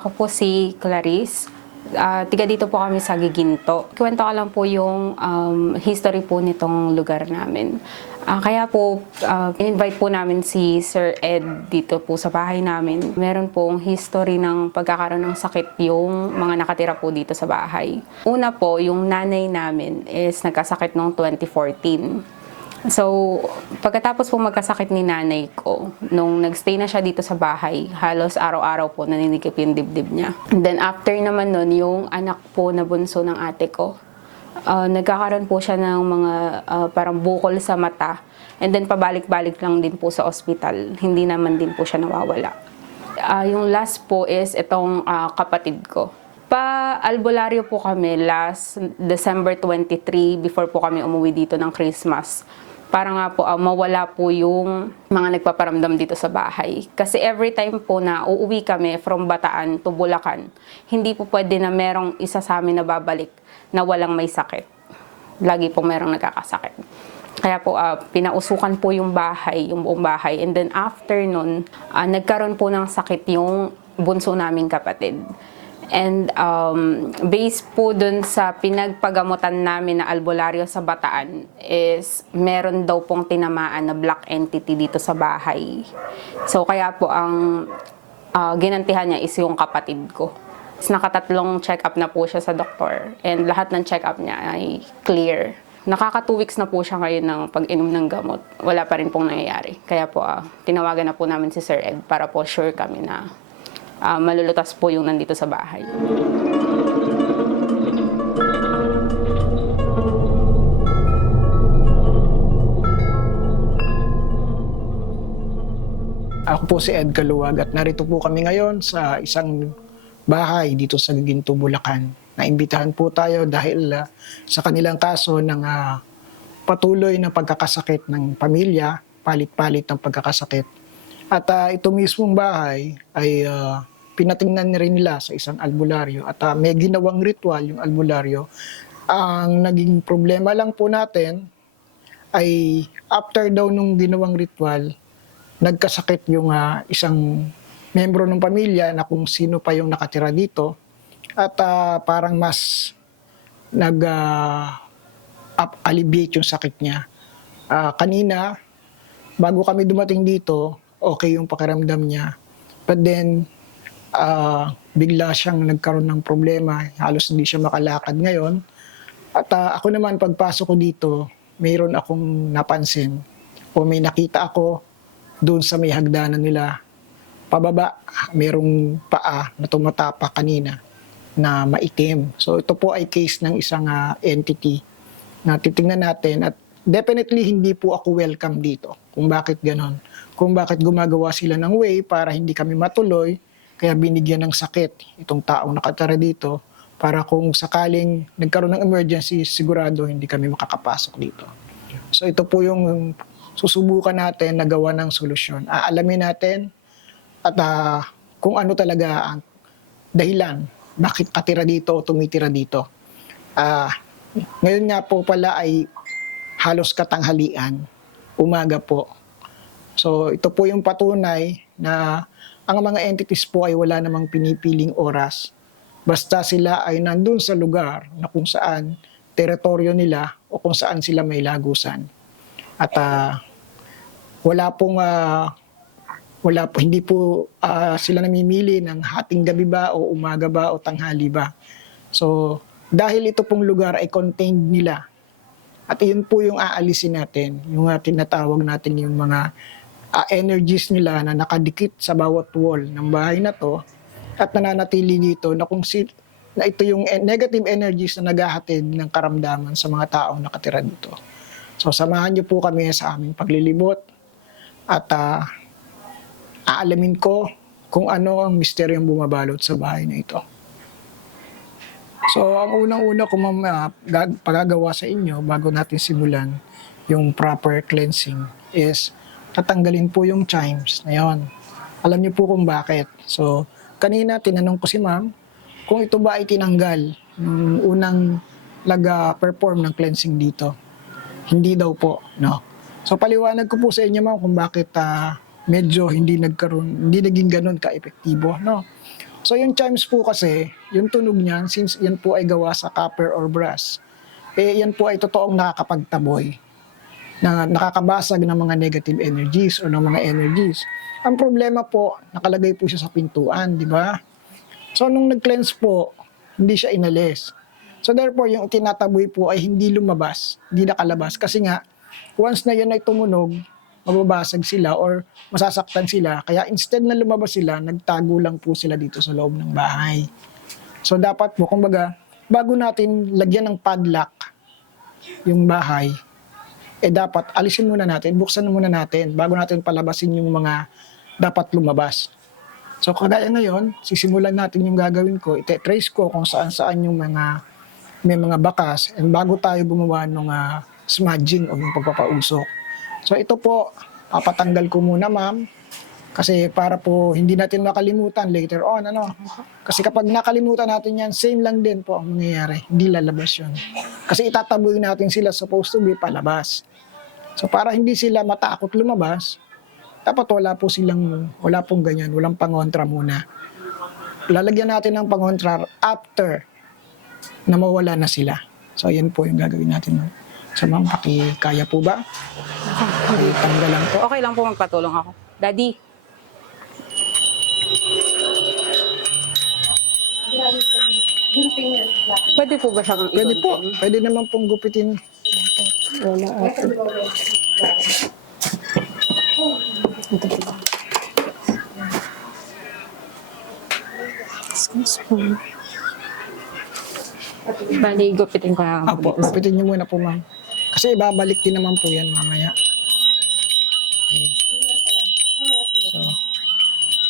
Ako po si Clarice. Tiga dito po kami sa Giginto. Kwento ko lang po yung history po nitong lugar namin. Kaya po, invite po namin si Sir Ed dito po sa bahay namin. Meron pong history ng pagkakaroon ng sakit yung mga nakatira po dito sa bahay. Una po, yung nanay namin is nagkasakit noong 2014. So, pagkatapos po magkasakit ni nanay ko, nung nagstay na siya dito sa bahay, halos araw-araw po naninikip yung dibdib niya. And then after naman nun, yung anak po na bunso ng ate ko, nagkakaroon po siya ng mga parang bukol sa mata. And then pabalik-balik lang din po sa ospital. Hindi naman din po siya nawawala. Yung last po is itong kapatid ko. Pa-albularyo po kami last December 23 before po kami umuwi dito ng Christmas. Para nga po mawala po yung mga nagpaparamdam dito sa bahay. Kasi every time po na uuwi kami from Bataan to Bulacan, hindi po pwede na merong isa sa amin na babalik na walang may sakit. Lagi po merong nagkakasakit. Kaya po pinausukan po yung bahay, yung buong bahay. And then after nun, nagkaroon po ng sakit yung bunso naming kapatid. And based po dun sa pinagpagamutan namin na albularyo sa Bataan is meron daw pong tinamaan na black entity dito sa bahay. So kaya po ang ginantihan niya is yung kapatid ko. Nakatatlong check-up na po siya sa doktor and lahat ng check-up niya ay clear. Nakaka 2 weeks na po siya ngayon ng pag-inom ng gamot. Wala pa rin pong nangyayari. Kaya po tinawagan na po namin si Sir Ed para po sure kami na malulutas po yung nandito sa bahay. Ako po si Ed Caluwag at narito po kami ngayon sa isang bahay dito sa Giginto, Bulacan. Naimbitahan po tayo dahil sa kanilang kaso ng patuloy na pagkakasakit ng pamilya, palit-palit ng pagkakasakit. At ito mismong bahay ay pinatingnan rin nila sa isang albularyo at may ginawang ritual yung albularyo. Ang naging problema lang po natin ay after daw nung ginawang ritual, nagkasakit yung isang membro ng pamilya na kung sino pa yung nakatira dito at parang mas nag-alleviate yung sakit niya. Kanina, bago kami dumating dito, okay yung pakiramdam niya. But then, bigla siyang nagkaroon ng problema. Halos hindi siya makalakad ngayon. At ako naman, pagpasok ko dito, mayroon akong napansin o may nakita ako doon sa may hagdanan nila. Pababa, mayroong paa na tumatapak kanina na maitim. So ito po ay case ng isang entity na titingnan natin at definitely hindi po ako welcome dito. Kung bakit ganon. Kung bakit gumagawa sila ng way para hindi kami matuloy, kaya binigyan ng sakit itong taong nakatira dito para kung sakaling nagkaroon ng emergency, sigurado hindi kami makakapasok dito. So ito po yung susubukan natin na gawa ng solusyon. Aalamin natin at kung ano talaga ang dahilan, bakit katira dito o tumitira dito. Ngayon nga po pala ay halos katanghalian, umaga po. So ito po yung patunay na ang mga entities po ay wala namang pinipiling oras. Basta sila ay nandun sa lugar na kung saan teritoryo nila o kung saan sila may lagusan. At hindi po sila namimili ng hating gabi ba o umaga ba o tanghali ba. So dahil ito pong lugar ay contained nila. At yun po yung aalisin natin, yung tinatawag natin yung mga energies nila na nakadikit sa bawat wall ng bahay na to at nananatili dito na na ito yung negative energies na naghahatid ng karamdaman sa mga taong nakatira dito. So samahan niyo po kami sa aming paglilibot at aalamin ko kung ano ang misteryong bumabalot sa bahay na ito. So ang unang-una kung pagagawa sa inyo bago natin simulan yung proper cleansing is tatanggalin po yung chimes na yun. Alam niyo po kung bakit. So, kanina tinanong ko si ma'am kung ito ba ay tinanggal nung unang perform ng cleansing dito. Hindi daw po, no? So, paliwanag ko po sa inyo ma'am kung bakit medyo hindi naging ganun ka-epektibo, no? So yung chimes po kasi, yung tunog niyan, since yan po ay gawa sa copper or brass, yan po ay totoong nakakapagtaboy, na nakakabasag ng mga negative energies o ng mga energies. Ang problema po, nakalagay po siya sa pintuan, di ba? So nung nag-cleanse po, hindi siya inalis. So therefore, yung tinataboy po ay hindi lumabas, hindi nakalabas. Kasi nga, once na yan ay tumunog, mababasag sila or masasaktan sila. Kaya instead na lumabas sila, nagtago lang po sila dito sa loob ng bahay. So dapat po, kumbaga, bago natin lagyan ng padlock yung bahay, dapat alisin muna natin, buksan muna natin bago natin palabasin yung mga dapat lumabas. So kagaya ngayon, sisimulan natin yung gagawin ko, ite-trace ko kung saan-saan yung may mga bakas and bago tayo gumawa ng smudging o yung pagpapausok. So ito po, papatanggal ko muna ma'am, kasi para po hindi natin makalimutan later on, ano? Kasi kapag nakalimutan natin yan, same lang din po ang mangyayari, hindi lalabas yun. Kasi itataboy natin sila supposed to be palabas. So para hindi sila matakot lumabas, dapat wala pong ganyan, walang pangontra muna. Lalagyan natin ng pangontra after na mawala na sila. So yan po yung gagawin natin. So ma'am, kaya po ba? Tanggal lang po. Okay lang po magpatulong ako. Daddy. Pwede po ba siyang Pwede po. igunting? Pwede naman pong gupitin. Wala ate. Bali, gupitin ko na. Apo, gupitin niyo muna po ma'am. Kasi ibabalik din naman po yan mamaya. Okay. So,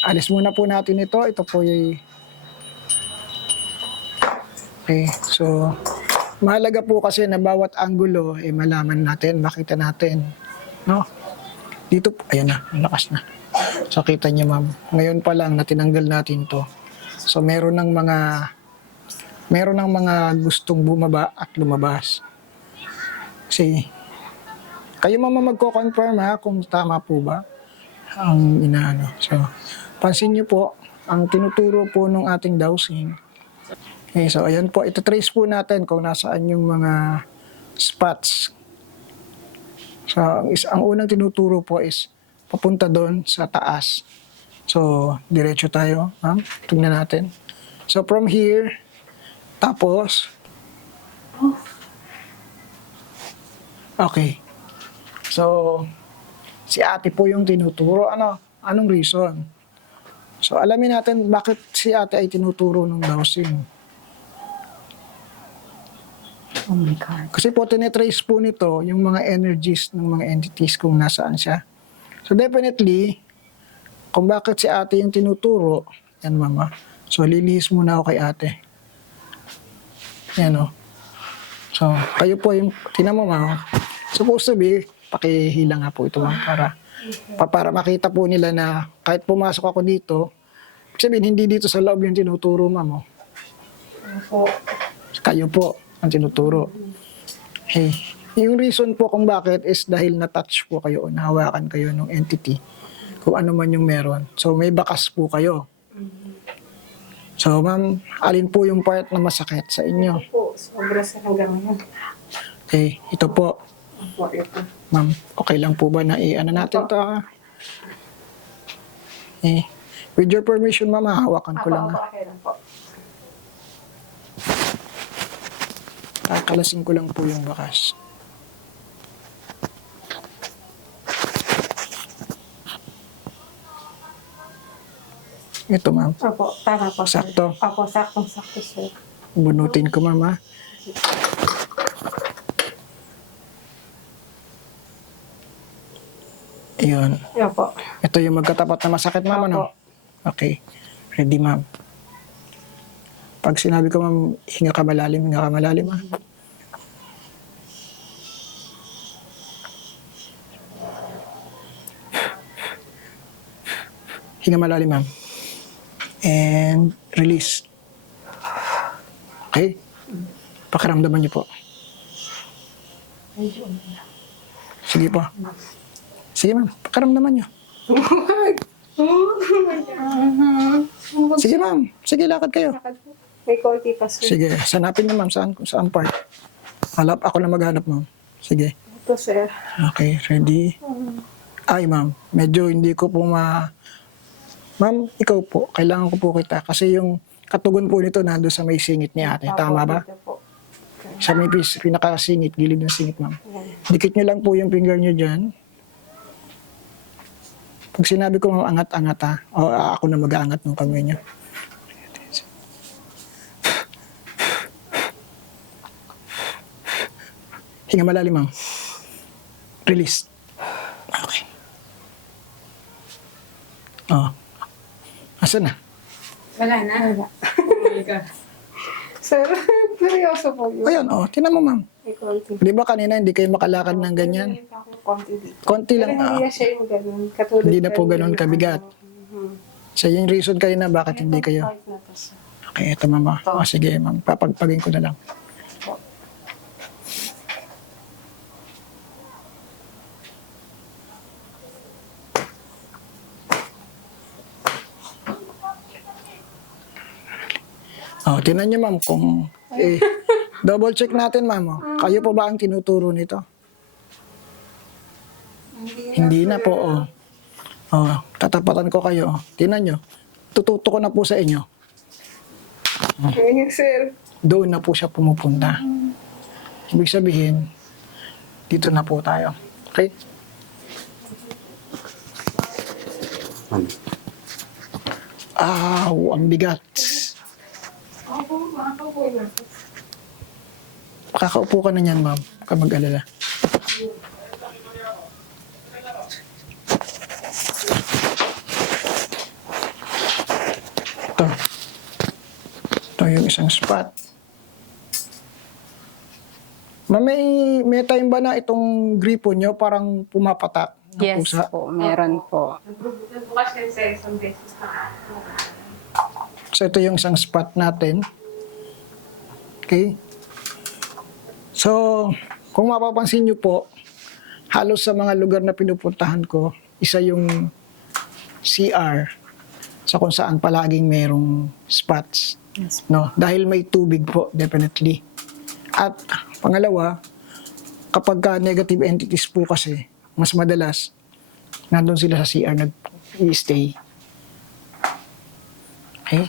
alis muna po natin ito. Ito po yung... Okay, so... Mahalaga po kasi na bawat anggulo malaman natin, makita natin. No? Dito po, ayan na, lakas na. So kita niyo ma'am, ngayon pa lang na tinanggal natin to. So meron ng mga gustong bumaba at lumabas. Kasi kayo mama magko-confirm ha kung tama po ba ang inaano. So pansin niyo po, ang tinuturo po ng ating dowsing. Okay, so ayan po, ito-trace po natin kung nasaan yung mga spots. So ang unang tinuturo po is papunta doon sa taas. So diretso tayo, ma'am. Tingnan natin. So from here, tapos okay. So si ate po yung tinuturo. Anong reason? So alamin natin bakit si ate ay tinuturo ng dowsing. Oh my God. Kasi po, tinetrace po nito yung mga energies ng mga entities kung nasaan siya. So definitely, kung bakit si ate yung tinuturo, yan mama. So lilihis muna ako kay ate. Yan o. So kayo po yung, tinan mo mama. Supposed to be, pakihila nga po ito ma'am para makita po nila na kahit pumasok ako dito, sabihin hindi dito sa loob yung tinuturo ma'am. Kayo po ang tinuturo. Hey, yung reason po kung bakit is dahil na-touch po kayo o nahawakan kayo ng entity kung ano man yung meron. So may bakas po kayo. So ma'am, alin po yung part na masakit sa inyo? Po, sobra sa hanggang ngayon. Okay, ito po. Opo, ito. Ma'am, okay lang po ba na ano natin to ha? Eh, with your permission ma'am, hahawakan ko lang. Okay lang po. Kakalasin ko lang po yung bakas. Ito ma'am, Opo, tama po. sir. Sakto. Opo, saktong-sakto, sir. bunutin ko ma'am ha. Ayun. Opo. Ito yung magkatapat na masakit ma'am, ano? Okay. Ready ma'am. Pag sinabi ko ma'am, hinga ka malalim ha. Hinga malalim ma'am. And release. Okay? Pakiramdaman niyo po. Sige po. Sige ma'am, pakiramdaman niyo. Sige ma'am, sige lakad kayo. May konti pa, sir. Sige, sanapin niyo ma'am saan part. Ako na maghanap ma'am. Sige. Ito, sir. Okay, ready? Ay ma'am, medyo hindi ko po Ma'am, ikaw po, kailangan ko po kita kasi yung katugon po nito nando sa may singit ni ate. Tama ba? Dito po. Sa may pinakasingit, gilid ng singit ma'am. Ayan. Dikit nyo lang po yung finger nyo dyan. Pag sinabi ko ma'am, angat-angat ha. O ako na mag-aangat ng kamay nyo. Hinga malalim ma'am. Release. Okay. Oh. Asan na? Wala na. Wala. Oh my God. Sir, seryoso po yun. Ayan, oh. Tinan mo ma'am. May konti. Di ba kanina hindi kayo makalakad ng ganyan? Konti dito. Konti Pero lang. hindi na siya yung ganun. Katulad Hindi na po kanina. ganun kabigat. So yung reason kayo na bakit hindi kayo. Part na to, sir. Okay, ito mama. O sige ma'am, papagpagin ko na lang. Tinan niyo ma'am kung double check natin ma'am. Kayo po ba ang tinuturo nito? Hindi na po. Tatapatan ko kayo. Tinan niyo. Tututo ko na po sa inyo. Ayun, sir. Doon na po siya pumupunta. Ibig sabihin, dito na po tayo. Okay? Ang bigat. Kakaupo ka na niyan, ma'am. Huwag ka mag-alala. Ito. Ito yung isang spot. Ma'am, may time ba na itong gripo nyo parang pumapatak ng Yes pusa? po, meron po. Nagbukas yan, sir, isang beses na. So ito yung isang spot natin. Okay? So, kung mapapansin nyo po, halos sa mga lugar na pinupuntahan ko, isa yung CR sa kung saan palaging merong spots. Yes. No? Dahil may tubig po, definitely. At pangalawa, kapag ka negative entities po kasi, mas madalas, nandun sila sa CR nag-i-stay. Okay?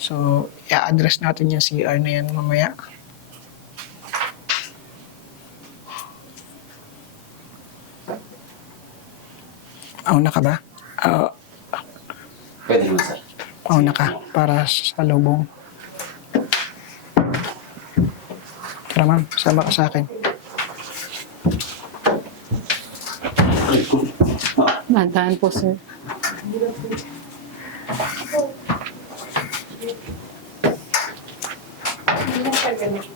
So, i-address natin yung CR na yan mamaya. Auna ka ba? Pwede mo, sir. Auna ka para sa lubong. Tara ma'am, sama ka sa akin. Nadaan po, sir. Hindi na siya ganun.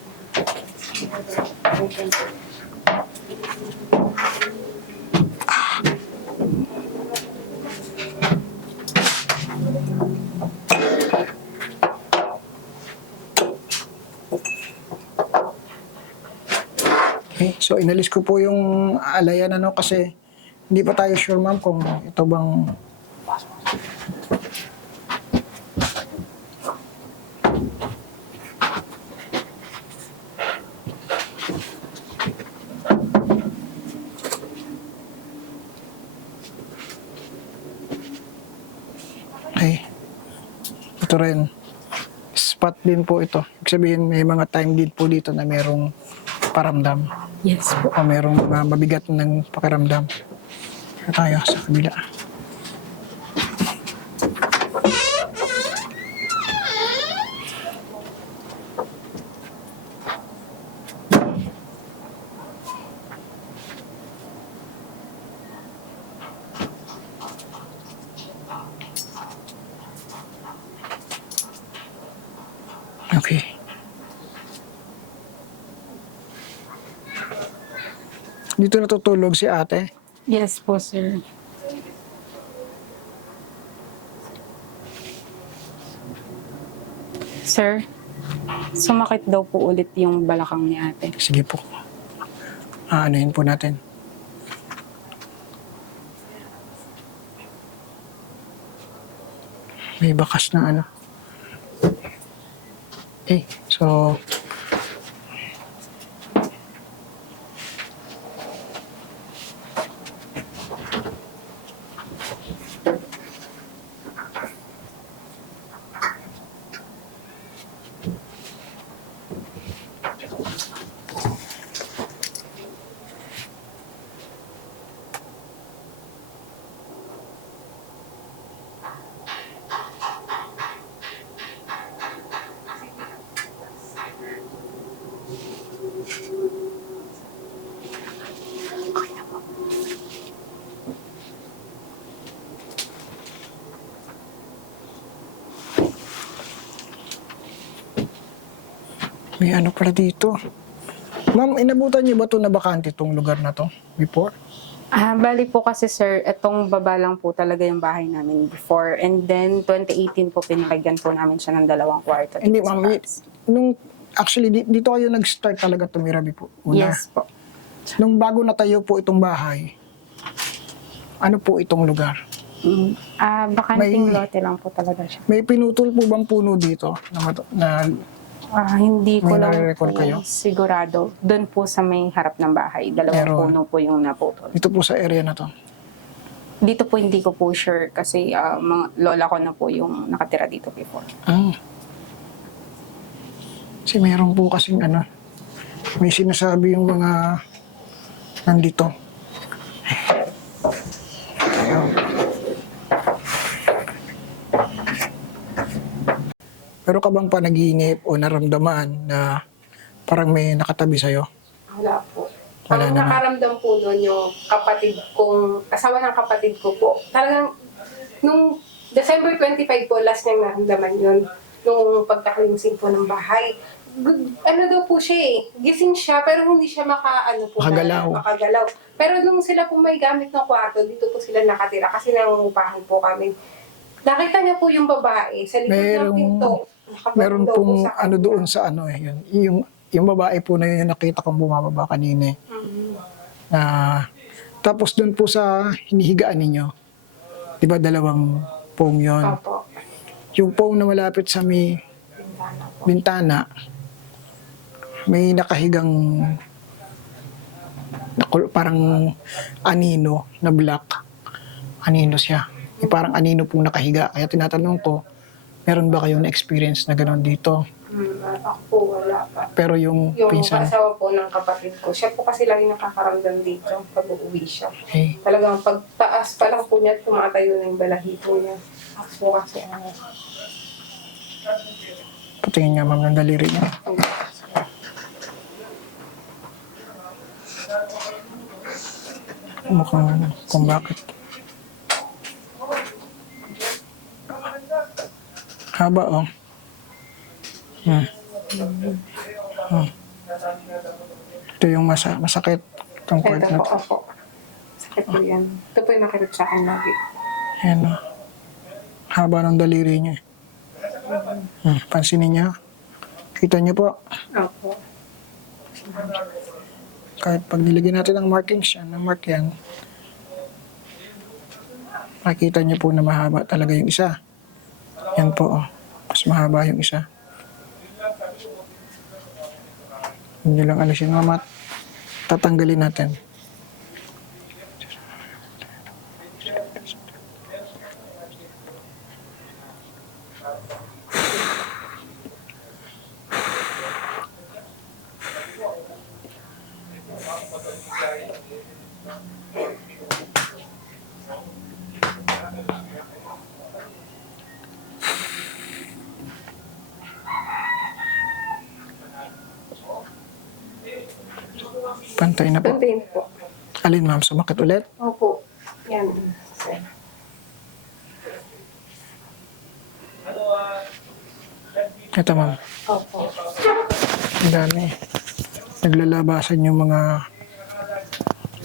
Okay, so inalis ko po yung alayan kasi hindi pa tayo sure ma'am kung ito bang okay. Ito rin. Spot din po ito. Ibig sabihin may mga time din po dito na merong paramdam. Yes po. O merong mga mabigat ng pakiramdam. Kaya tayo sa kabila. Okay. Dito natutulog si ate. Yes po, sir. Sir, sumakit daw po ulit yung balakang ni ate. Sige po. Anuhin po natin. May bakas na ano. Okay, so may ano pala dito. Ma'am, inabutan niyo ba ito na bakante itong lugar na to before? Bali po kasi sir, itong baba lang po talaga yung bahay namin before. And then 2018 po pinakigyan po namin siya ng 2 kwarto. Hindi, dito sa ma'am. taas. Nung, actually, dito kayo nag-start talaga tumira before. Una. Yes po. Nung bago natayo po itong bahay, ano po itong lugar? Bakanting May- lote lang po talaga siya. May pinutol po bang puno dito na Hindi ko May lang nare-recall po kayo? sigurado. Doon po sa may harap ng bahay, 2 Meron. puno po yung naputol. dito po sa area na to? Dito po hindi ko po sure kasi mga lola ko na po yung nakatira dito before. Ah. Kasi meron po kasing ano, may sinasabi yung mga nandito. Ayun. Pero ka bang panaginip o naramdaman na parang may nakatabi sa'yo? Wala po. Wala Ang naman. nakaramdam po nun yung kapatid kong, asawa ng kapatid ko po. Talagang, nung December 25 po, last niyang naramdaman yun. Nung pagkakalimusin po ng bahay. Ano daw po siya eh, gising siya pero hindi siya Makagalaw. makagalaw. Pero nung sila po may gamit ng kwarto, dito po sila nakatira kasi nangungupahan po kami. Nakita niya po yung babae sa likod ng pinto. Meron Nakabalong daw po pong sa kanya. ano doon sa ano eh, yun. Yung babae po na yun, nakita kong bumababa kanina eh. Na, tapos doon po sa hinihigaan ninyo, di ba 2 pong yun? Opo. Yung pong na malapit sa may bintana, may nakahigang parang anino na black. Anino siya. May parang anino pong nakahiga. Kaya tinatanong ko, meron ba kayong na-experience na gano'n dito? Ako po wala pa. Pero yung Yung pinsan, asawa po ng kapatid ko, siya po kasi lagi nakakaramdam dito pag uuwi siya. eh, Talagang pagtaas pa lang po niya, tumatayo na yung balahito niya. Ako po kasi patingin nga ma'am ng daliri niya. Mukhang kung bakit. Haba oh. Hmm. Hmm. Ito yung masakit. Itong part Ito na po to. ako. Sakit po yan. Ito po yung nakirip sa akin lagi. Ayan oh. Haba ng daliri niya. Pansinin niyo. Kita niyo po. Opo. Kahit pag nilagyan natin ng markings yan, ng mark yan, makikita niyo po na mahaba talaga yung isa. Yan po, oh. Mas mahaba yung isa. Hindi lang alisin, mama. Tatanggalin natin. Pantay na po. Tuntiin po. Alin, ma'am? Sumakit ulit? Opo. Yan. Ito, ma'am. Opo. Ang dami. Naglalabasan yung mga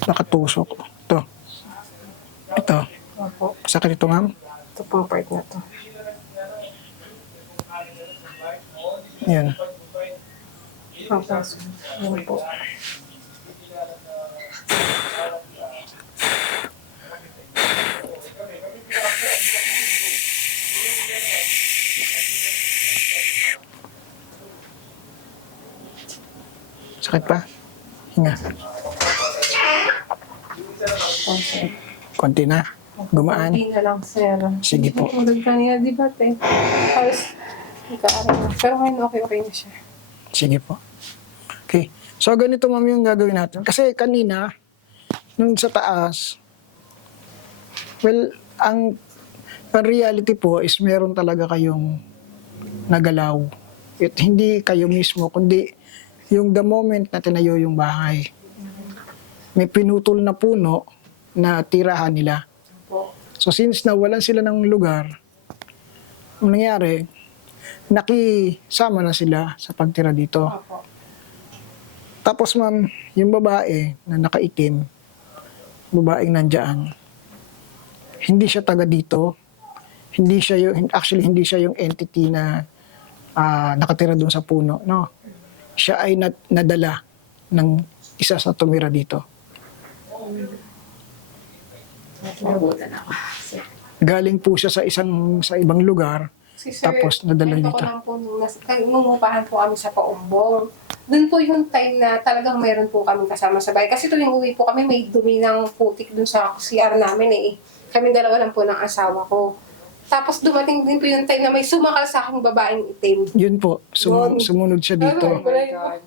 nakatusok. Ito. Ito. Opo. Sakit ito, ma'am. Ito pong part na to. Yan. Opo. Yan po. Sakit pa? Hinga. Konti na. Gumaan. Hindi na lang, sir. Sige po. Ulog kanina, di ba, te? Halos, nagkaaral na. Pero ngayon, okay na siya. Sige po. Okay. So, ganito ma'am yung gagawin natin. Kasi kanina, nung sa taas, well, ang reality po is meron talaga kayong nagalaw. At hindi kayo mismo, kundi yung the moment na tinayo yung bahay. May pinutol na puno na tirahan nila. So since nawalan sila ng lugar, ang nangyari, nakisama na sila sa pagtira dito. Opo. Tapos ma'am, yung babae na nakaitim, babaeng nandyan, hindi siya taga dito. Hindi siya yung, actually hindi siya yung entity na nakatira doon sa puno. No? Siya ay nadala ng isa sa tumira dito. Nabutan ako. Galing po siya sa ibang lugar, Si sir, tapos nadala kwento dito. ko lang po, nungupahan po kami sa Paumbong. Doon po yung time na talagang meron po kami kasama sa bahay. Kasi tuwing uwi po kami, may dumi ng putik doon sa CR namin eh. Kami dalawa lang po ng asawa ko. Tapos dumating din po yung time na may sumakal sa aking babaeng itim. Yun po, Yun. sumunod siya dito. Oh my God.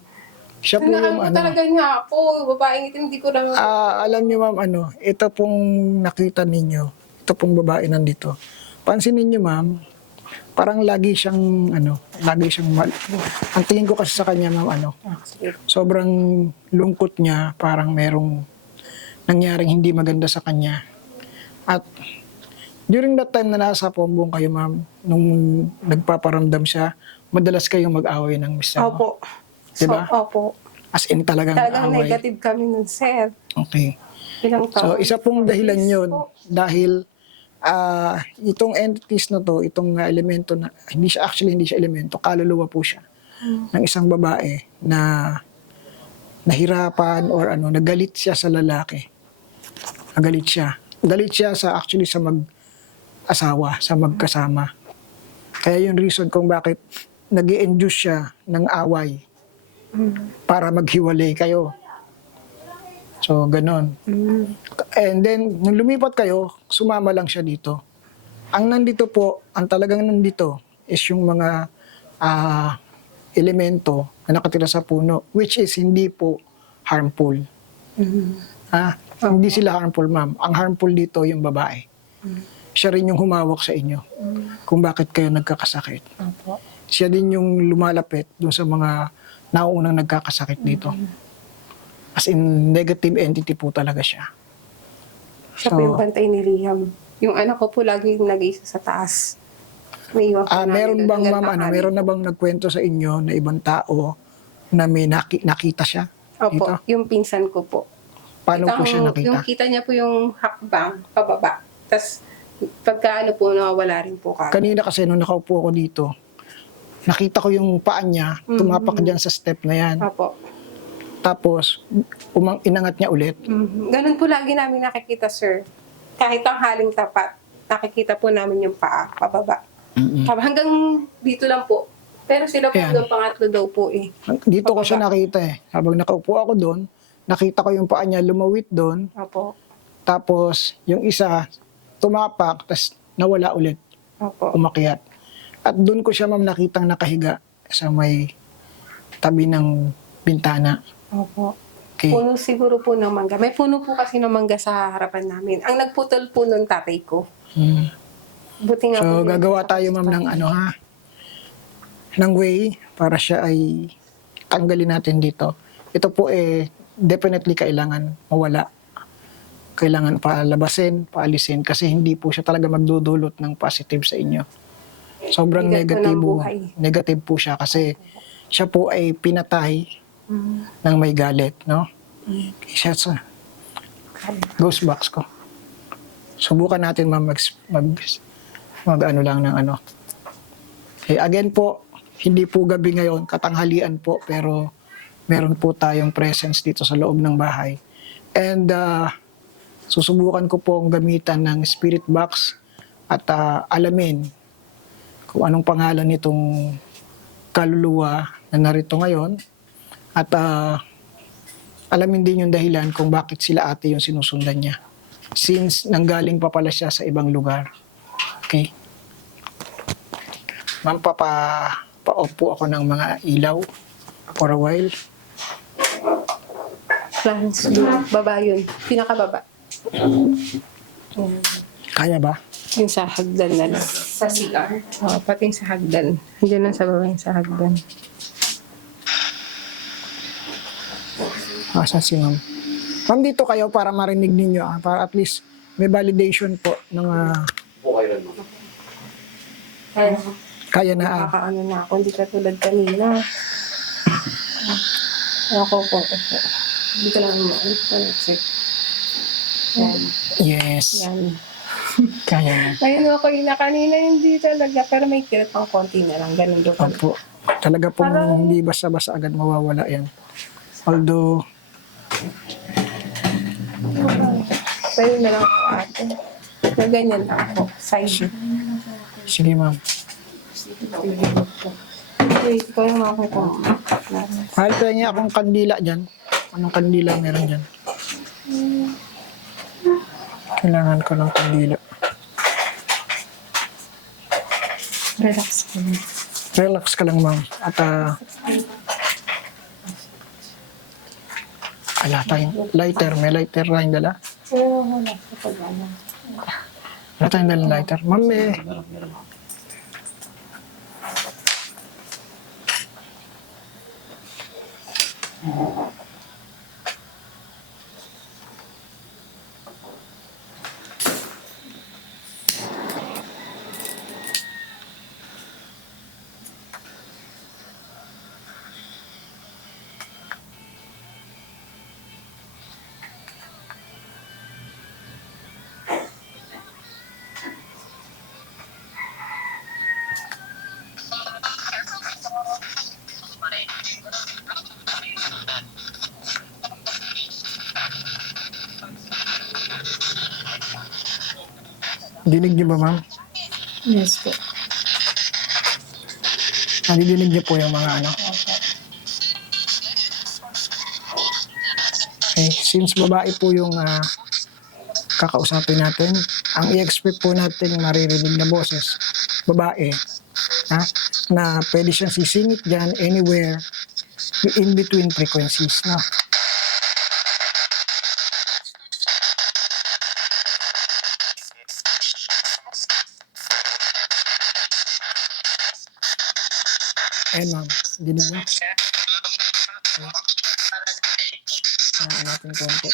Siya po yung Tinakal po talaga niya ako. Babaeng itim, hindi ko lang... alam niyo ma'am, ito pong nakita ninyo, ito pong babae nandito. Pansinin niyo ma'am, parang lagi siyang, ang tingin ko kasi sa kanya ma'am, sobrang lungkot niya, parang merong nangyaring hindi maganda sa kanya. At during that time na nasa Paumbong kayo ma'am, nung nagpaparamdam siya, madalas kayong mag-away ng mister mo. Opo. Diba? So, opo. As in talagang Talagang away. negative kami nun, sir. Okay. Ilang So, taon. isa pong dahilan yun dahil itong entities na to, itong elemento na, hindi siya elemento, kaluluwa po siya ng isang babae na nahirapan or nagalit siya sa lalaki. Nagalit siya. Galit siya actually sa mag-asawa, sa magkasama. Kaya yung reason kung bakit nag-i-induce siya ng away para maghiwalay kayo. So, ganon. And then, nung lumipat kayo, sumama lang siya dito. Ang nandito po, ang talagang nandito is yung mga elemento na nakatira sa puno, which is hindi po harmful. Hindi sila harmful, ma'am. Ang harmful dito yung babae. Siya rin yung humawak sa inyo kung bakit kayo nagkakasakit. Opo. Siya din yung lumalapit dun sa mga nauunang nagkakasakit dito. As in, negative entity po talaga siya. Siya po yung pantay ni Liam. Yung anak ko po lagi nag-iisa sa taas. May iwan po namin Meron doon bang hanggang ma'am, tanghali. meron na bang nagkwento sa inyo na ibang tao na may nakita siya Opo, dito? yung pinsan ko po. Paano po siya nakita? Yung kita niya po yung hakbang, pababa. Tapos, pagka po, nawawala rin po kami. Kanina kasi nung nakaupo ako dito, nakita ko yung paa niya, tumapak dyan sa step na yan. Opo. Tapos, inangat niya ulit. Ganun po lagi namin nakikita, sir. Kahit ang haling tapat, nakikita po namin yung paa, pababa. Hanggang dito lang po. Pero sila po Ayan. doon, pangatlo daw po eh. Dito ko Pababa. siya nakita eh. Habang nakaupo ako doon, nakita ko yung paa niya lumawit doon. Opo. Tapos, yung isa, tumapak, tapos nawala ulit, Opo. umakyat. At doon ko siya ma'am nakitang nakahiga sa may tabi ng bintana. Opo. Okay. Puno siguro po ng mangga. May puno po kasi ng mangga sa harapan namin. Ang nagputol po ng tatay ko. Buti nga So, po. gagawa tayo ma'am ng ng way para siya ay tanggalin natin dito. Ito po definitely kailangan mawala. Kailangan palabasin, paalisin kasi hindi po siya talaga magdudulot ng positive sa inyo. Sobrang Bigat po ng negatibo. buhay. Negative po siya kasi siya po ay pinatay ng may galit, no? Siya sa ghost box ko. Subukan natin ma'am mag ano lang ng ano. Again po, hindi po gabi ngayon, katanghalian po, pero meron po tayong presence dito sa loob ng bahay. And susubukan ko pong gamitan ng spirit box at alamin kung anong pangalan nitong kaluluwa na narito ngayon at alamin din yung dahilan kung bakit sila ate yung sinusundan niya. Since nanggaling pa pala siya sa ibang lugar. Okay? Ma'am, pa-off po ako ng mga ilaw for a while. Plans, baba yun. Pinakababa. Yan. Kaya ba? Yung sa hagdan na lang. Sa CR. Oo, pati yung sa hagdan. Hindi lang sa baba yung sa hagdan. Asa si ma'am? Ma'am, dito kayo para marinig ninyo. Para at least may validation po ng kaya na. Nakakaano na ako, hindi ka tulad kanina. Ako po. Hindi ka lang check. Yan. Yes. Yan. Kaya na. Ayun ako yun na kanina, hindi talaga. Pero may kirat pang konti na lang. Ganun doon. Opo. Talaga pong hindi basta-basta agad mawawala yan. Although, Sa'yo na lang ako ate. Na ganyan lang ako. Side. sige ma'am. Wait, ikaw yung mga ko. Mahal pa niya akong kandila dyan. Anong kandila meron dyan? Kailangan ko ng kandila. Relax ka na. Relax ka lang ma'am. At ala tayong lighter. May lighter tayong dala. Oo, wala. Kapag ano. Wala tayong dala lighter. Ma'am, dinig niyo ba ma'am? Yes po. Nadidinig niyo po yung mga ano? Okay, since babae po yung kakausapin natin, ang i-expect po natin maririnig na boses, babae, ha? Na pwede siyang sisingit dyan anywhere in between frequencies, no? Ayan ma'am, dinig niyo? Kailangan natin konti.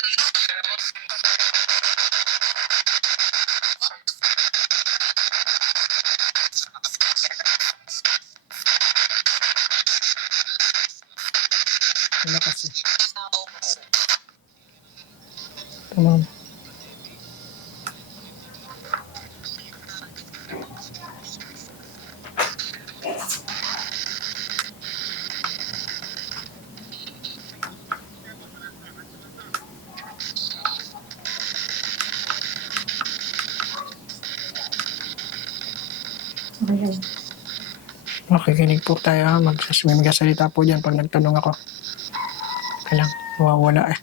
Wala kasi. Ito ma'am. Okay. Makikinig po tayo ha. May magsasalita po dyan pag nagtanong ako. Kailang, mawawala eh.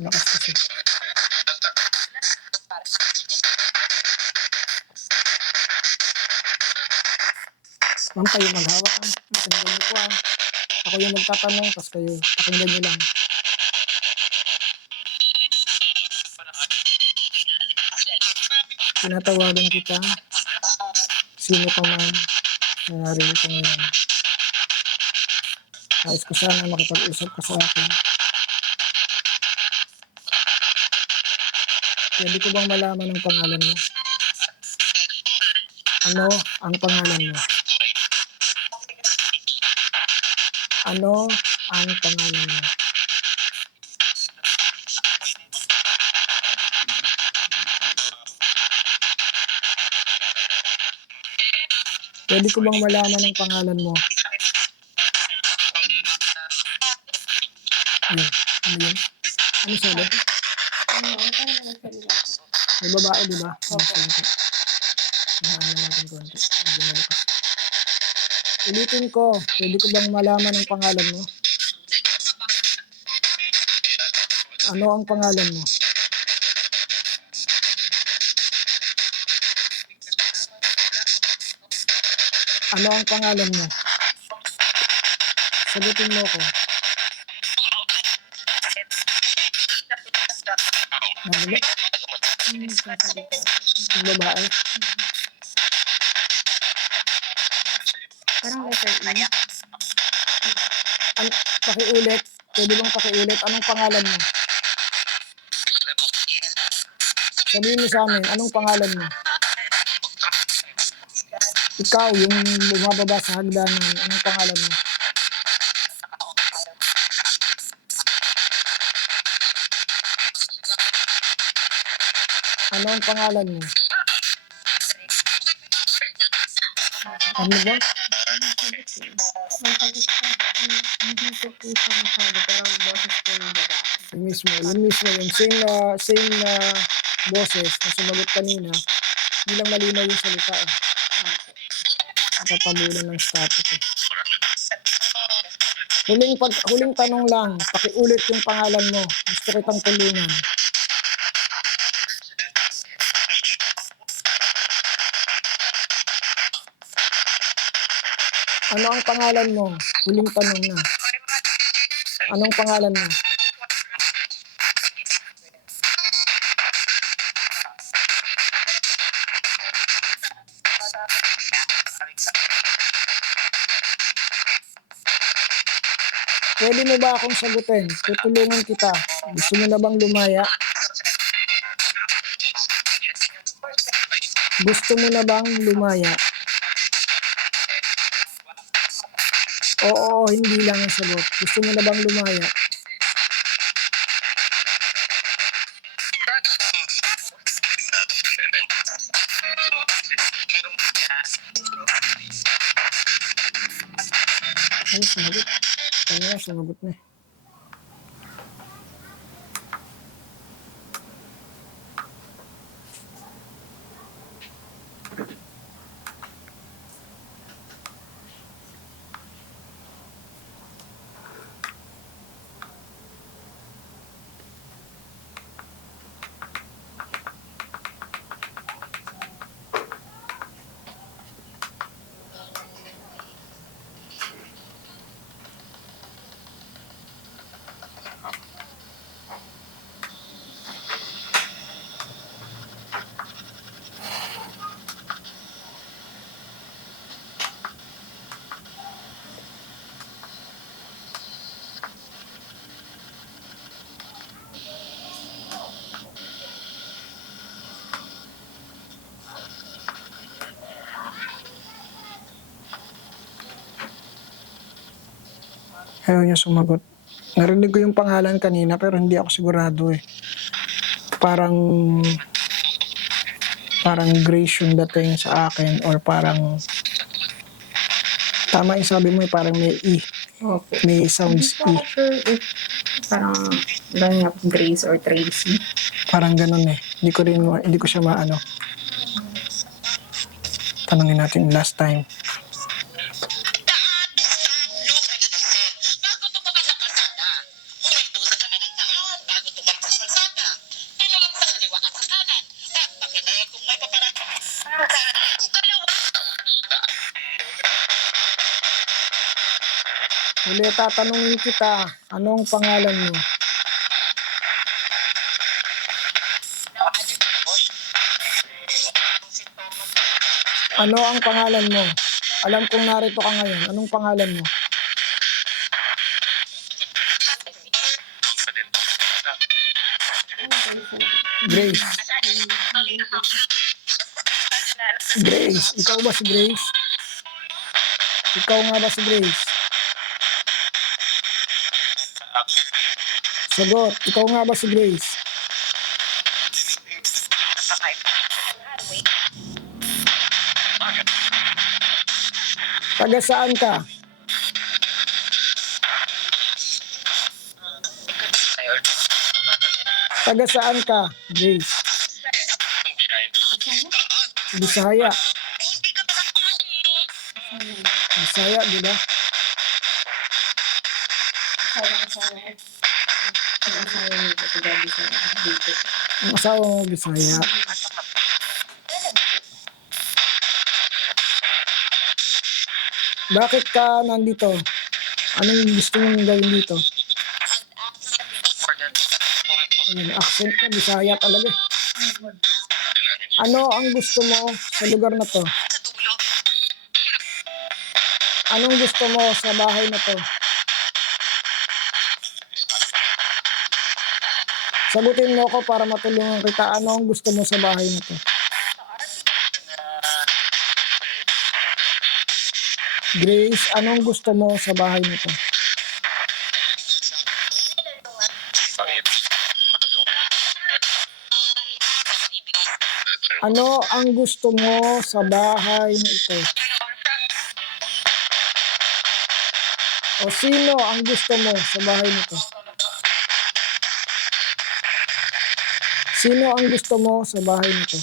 Lakas kasi. Ma'am, kayo maghawak ha. Pakinggan niyo po ha. Ako yung magtatanong, tapos kayo, pakinggan niyo lang. Tinatawagan kita. Sino ka man na narinig ko ngayon. Nais ko sana makipag-usap ka sa akin. Pwede ko bang malaman ang pangalan mo? Ano ang pangalan mo? Ano ang pangalan mo? Pwede ko bang malaman ang pangalan mo? Ayun. Ano yun? Ano sabi? May babae, di ba? Ano salita? Hinaan lang natin konti. Medyo malakas. Ulitin ko, pwede ko bang malaman ang pangalan mo? Ano ang pangalan mo? Ano ang pangalan mo? Sagutin mo ko. Nabili? Yung babae? Parang letter E. Pakiulit. Pwede bang pakiulit? Anong pangalan mo? Sabihin mo sa amin, anong pangalan mo? Ikaw, yung bumababa sa hagdanan, anong pangalan mo? Ano ang pangalan mo? Ano ba? Hindi ko po siya masyado, pero ang boses ko yung babae. Yun mismo, yung same na boses na sumagot kanina, hindi lang malinaw yung salita eh. Nakapabulan ng static eh. Huling tanong lang, pakiulit yung pangalan mo. Gusto kitang tulungan. Ano ang pangalan mo? Huling tanong na. Anong pangalan mo? Pwede mo ba akong sagutin? Tutulungan kita. Gusto mo na bang lumaya? Gusto mo na bang lumaya? Oo, hindi lang ang sagot. Gusto mo na bang lumaya? Ay, sumagot. Kanya, sumagot na eh. Ayaw niya sumagot. Narinig ko yung pangalan kanina pero hindi ako sigurado eh. Parang Grace yung dating sa akin or parang tama yung sabi mo eh, parang may E. Okay. May Hindi sounds ko E. ako sure if parang ganyan Grace or Tracy. Parang ganun eh. Hindi ko siya maano. Tanungin natin last time. Ulit tatanungin kita, anong pangalan mo? Ano ang pangalan mo? Alam kong narito ka ngayon. Anong pangalan mo? Grace. Grace. Ikaw ba si Grace? Ikaw nga ba si Grace? Sagot. Ikaw nga ba si Grace? Taga saan ka? Taga saan ka, Grace? Bisaya. Bisaya, di ba? Ang asawa mo, Bisaya. Bakit ka nandito? Anong gusto mong gawin dito? Yung accent mo, Bisaya talaga. Ano ang gusto mo sa lugar na to? Anong gusto mo sa bahay na to? Sagutin mo ko para matulungan kita. Ano ang gusto mo sa bahay na to? Grace, anong gusto mo sa bahay na to? Ano ang gusto mo sa bahay na ito? O sino ang gusto mo sa bahay na to? Sino ang gusto mo sa bahay na to?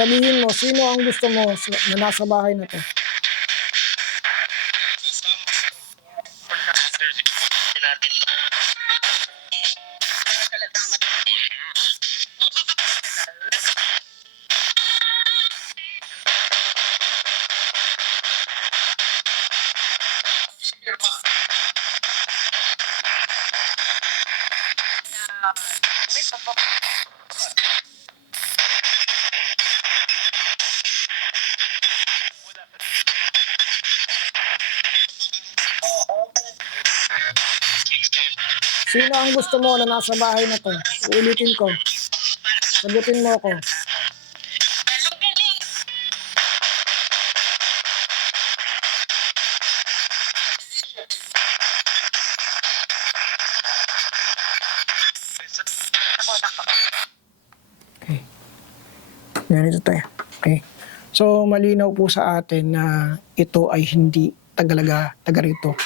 Sabihin mo, sino ang gusto mo na nasa bahay na to? Sino ang gusto mo na nasa bahay na to? Uulitin ko. Sagutin mo ako. Okay. Ganito tayo. Okay. So, malinaw po sa atin na ito ay hindi taga rito.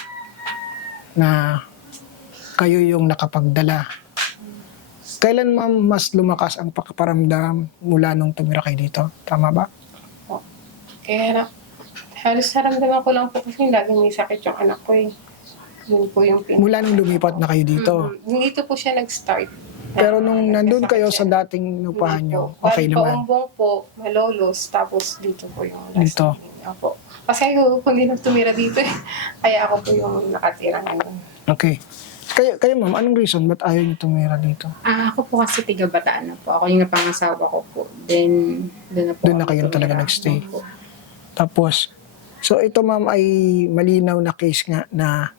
Na kayo yung nakapagdala. Kailan ma'am mas lumakas ang pakaparamdam mula nung tumira kayo dito? Tama ba? Kaya halos naramdaman ko lang po kasi laging may sakit yung anak ko eh. Yun po yung Mula nung lumipat na kayo dito. Dito po siya nag-start. Pero nung nandun kayo sa dating lupahan nyo, okay naman. Paumbong po, Malolos, tapos dito po yung last Dito. namin. Ako. Kasi ako po hindi nang tumira dito eh. Kaya ako po yung nakatira ngayon. Okay. Kayo ma'am, anong reason ba't ayaw nyo tumira dito? Ako po kasi tiga Bataan na po. Ako yung napangasawa ko po. Then, doon na po. Doon na ako kayo tumira. talaga nagstay. Opo. Tapos, so ito ma'am ay malinaw na case nga na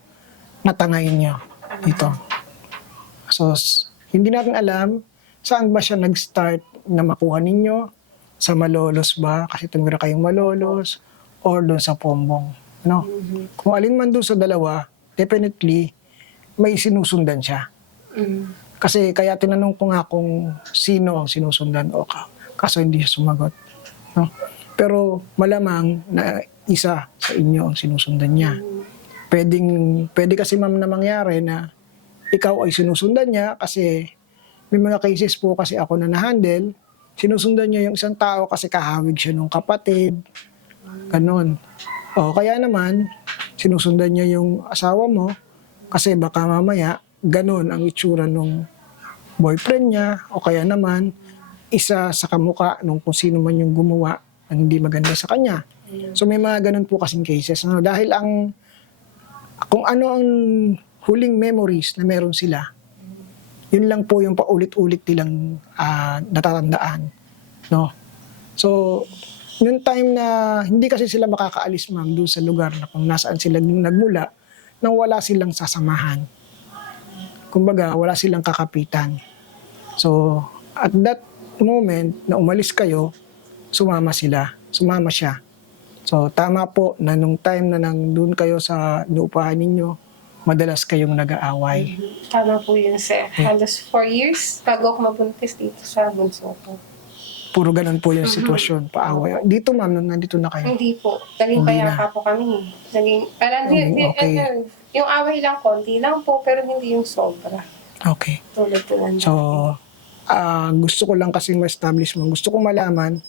natangayin nyo dito. So, hindi natin alam saan ba siya nag-start na makuha ninyo. Sa Malolos ba? Kasi tumira kayong Malolos or doon sa Pombong. No? Kung alin man doon sa dalawa, definitely may sinusundan siya. Kasi kaya tinanong ko nga kung sino ang sinusundan o kaso hindi siya sumagot. No? Pero malamang na isa sa inyo ang sinusundan niya. Pwede kasi ma'am na mangyari na ikaw ay sinusundan niya kasi may mga cases po kasi ako na na-handle, sinusundan niya yung isang tao kasi kahawig siya nung kapatid. Ganon. O kaya naman, sinusundan niya yung asawa mo kasi baka mamaya ganon ang itsura nung boyfriend niya o kaya naman isa sa kamukha nung kung sino man yung gumawa ng hindi maganda sa kanya. So may mga ganon po kasing cases. No? Dahil kung ano ang huling memories na meron sila, yun lang po yung paulit-ulit nilang natatandaan. No? So, yung time na hindi kasi sila makakaalis ma'am doon sa lugar na kung nasaan sila nagmula nang wala silang sasamahan. Kumbaga, wala silang kakapitan. So, at that moment na umalis kayo, sumama siya. So, tama po na nung time na nandun kayo sa inuupahan ninyo, madalas kayong nag-aaway. Tama po yun, sir. Halos 4 years bago ako mabuntis dito sa bunso ko. Puro ganun po yung sitwasyon, paaway. Dito ma'am, nung nandito na kayo. Hindi po. Naging Hindi payapa po kami. Naging, Okay. yung away lang, konti lang po, pero hindi yung sobra. Okay. Tulad po lang. So, gusto ko lang kasing ma-establish mo. Gusto ko malaman.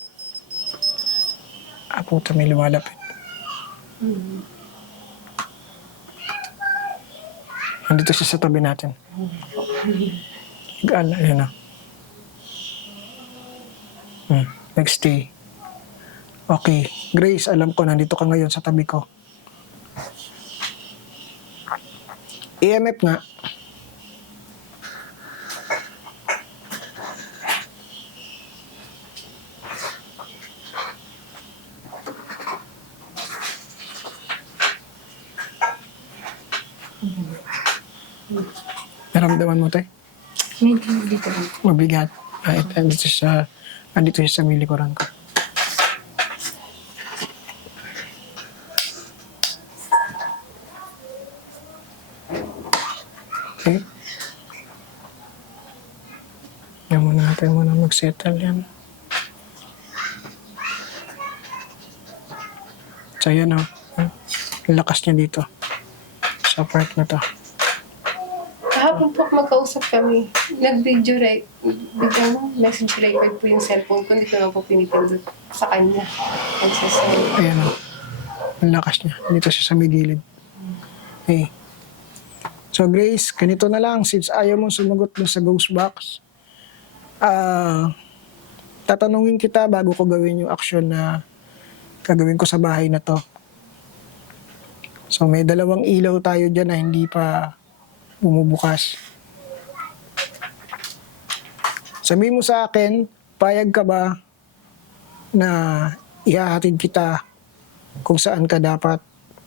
Puta, may lumalapit. Nandito siya sa tabi natin. Ayan na. Nagstay. Okay. Grace, alam ko, nandito ka ngayon sa tabi ko. EMF nga. Naramdaman mo, te? Medyo dito lang. Mabigat. Andito siya sa may likuran ko. Okay. Yan muna natin mag-settle yan. So yan o. Ang lakas niya dito. Sa part na to. Kahapon po magkausap kami. Nag-video biglang message record po yung cellphone ko. Hindi ko lang po pinipindot sa kanya. Nagsasend. Ayan o. Ang lakas niya. Dito siya sa may gilid. Okay. So Grace, ganito na lang. Since ayaw mong sumagot dun sa ghost box, tatanungin kita bago ko gawin yung action na gagawin ko sa bahay na to. So may 2 ilaw tayo dyan na hindi pa bumubukas. Sabihin mo sa akin, payag ka ba na ihahatid kita kung saan ka dapat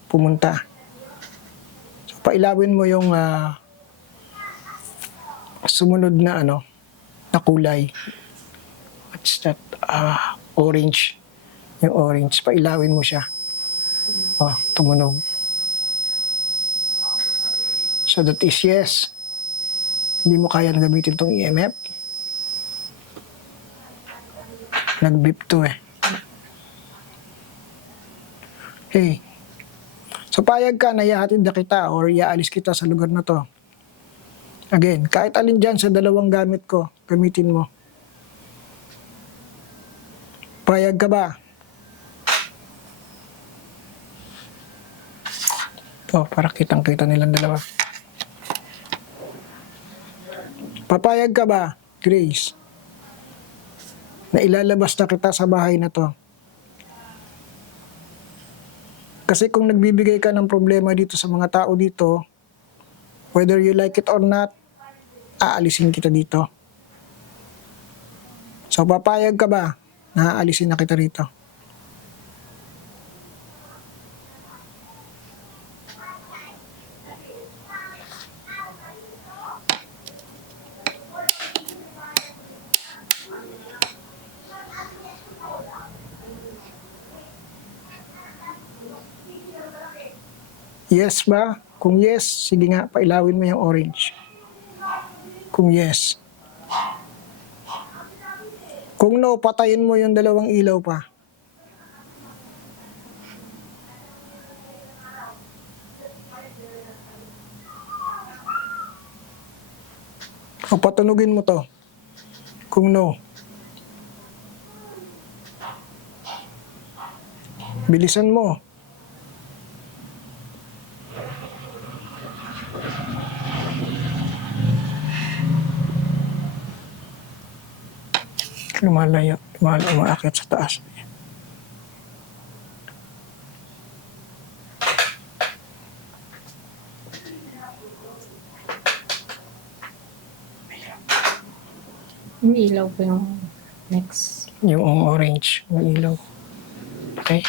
pumunta? So pailawin mo yung sumunod na na kulay. What's that? Orange. Yung orange. Pailawin mo siya. Tumunog. So that is yes. Hindi mo kaya gamitin tong EMF. Nag-beep to eh. Okay. So payag ka na ihahatid na kita or iaalis kita sa lugar na to. Again, kahit alin dyan sa 2 gamit ko, gamitin mo. Payag ka ba? Para kitang-kita nilang 2. Papayag ka ba, Grace, na ilalabas na kita sa bahay na to? Kasi kung nagbibigay ka ng problema dito sa mga tao dito, whether you like it or not, aalisin kita dito. So papayag ka ba na aalisin na kita rito? Yes ba? Kung yes, sige nga, pailawin mo yung orange. Kung yes. Kung no, patayin mo yung 2 ilaw pa. O patunugin mo to. Kung no. Bilisan mo. Lumalayo, umaakit sa taas. Umiilaw po yung next. Yung orange, yung ilaw. Okay?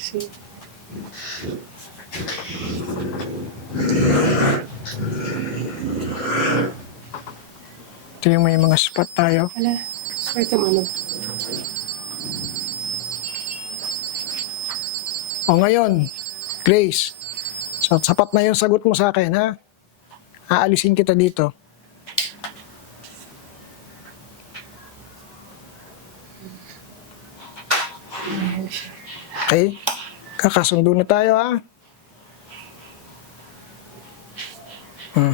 See. Ito yung may mga spot tayo. Wala. Swerte mo O ngayon, Grace, so sapat na yung sagot mo sa akin, ha? Aalisin kita dito. Okay? Kakasundo na tayo, ha? Hmm.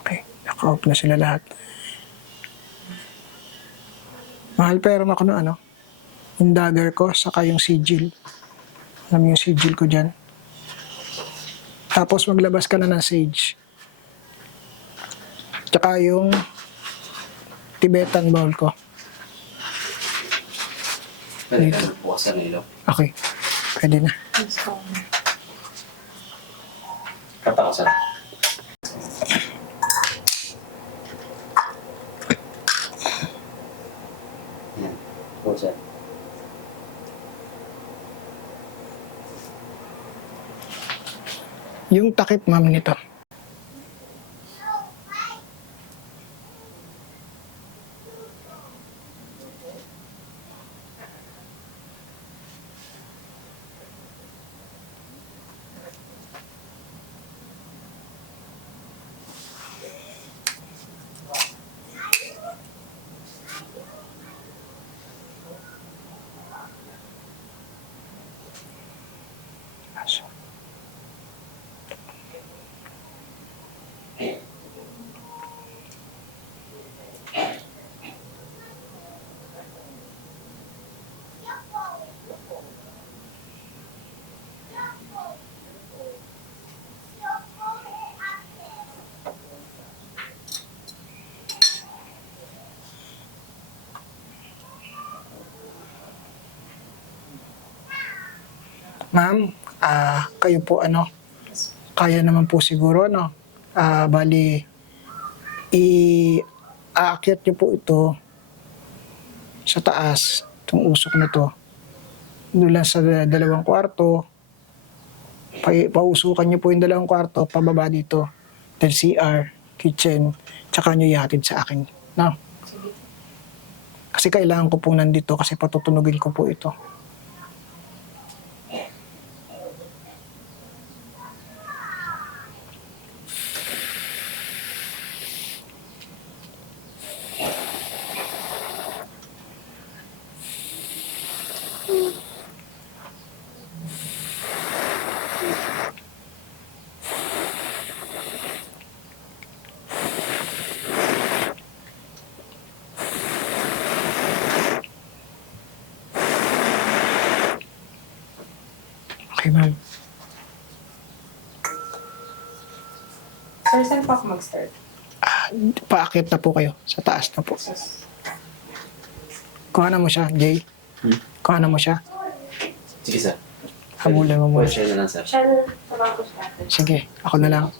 Okay, naka-off na sila lahat. Mahal, pero ako na ano, yung dagger ko, saka yung sigil. Alam mo yung sigil ko dyan. Tapos maglabas ka na ng sage. Tsaka yung Tibetan bowl ko. Pwede ka magbukas ng ilaw. Okay, pwede na. Katakasan. Yan. Bukas. Yung takip, ma'am, nito. Ma'am, kayo po ano, kaya naman po siguro, no? Bali, aakyat niyo po ito sa taas, itong usok na to. Doon lang sa dalawang kwarto, pausukan niyo po yung dalawang kwarto, pababa dito. Then CR, kitchen, tsaka niyo ihatid sa akin, no? Kasi kailangan ko po nandito kasi patutunugin ko po ito. Okay, ma'am. Sir, saan po ako mag-start? Paakyat na po kayo. Sa taas na po. Kuhanan mo siya, Jay. Kuhanan mo siya. Sige, sir. Hamulan mo muna. Pwede siya na lang, sir. Siya na tabako siya. Sige, ako na lang.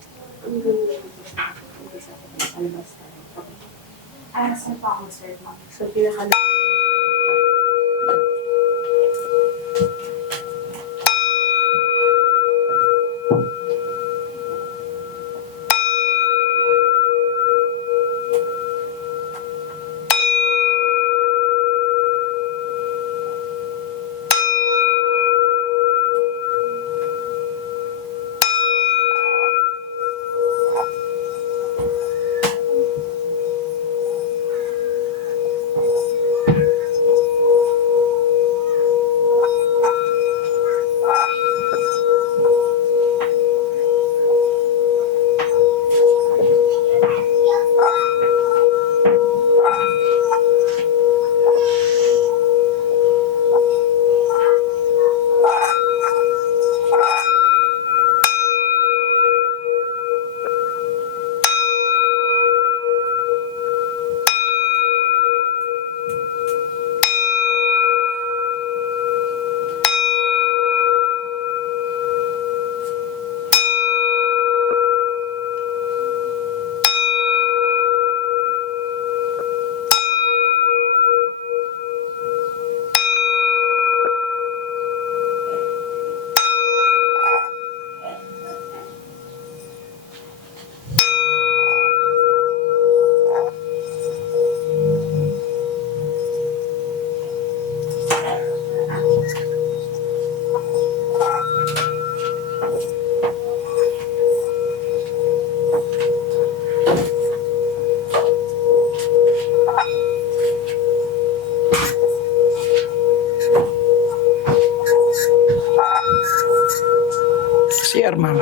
Saan po ako mag-start, ma'am? So, pinaka CR, ma'am.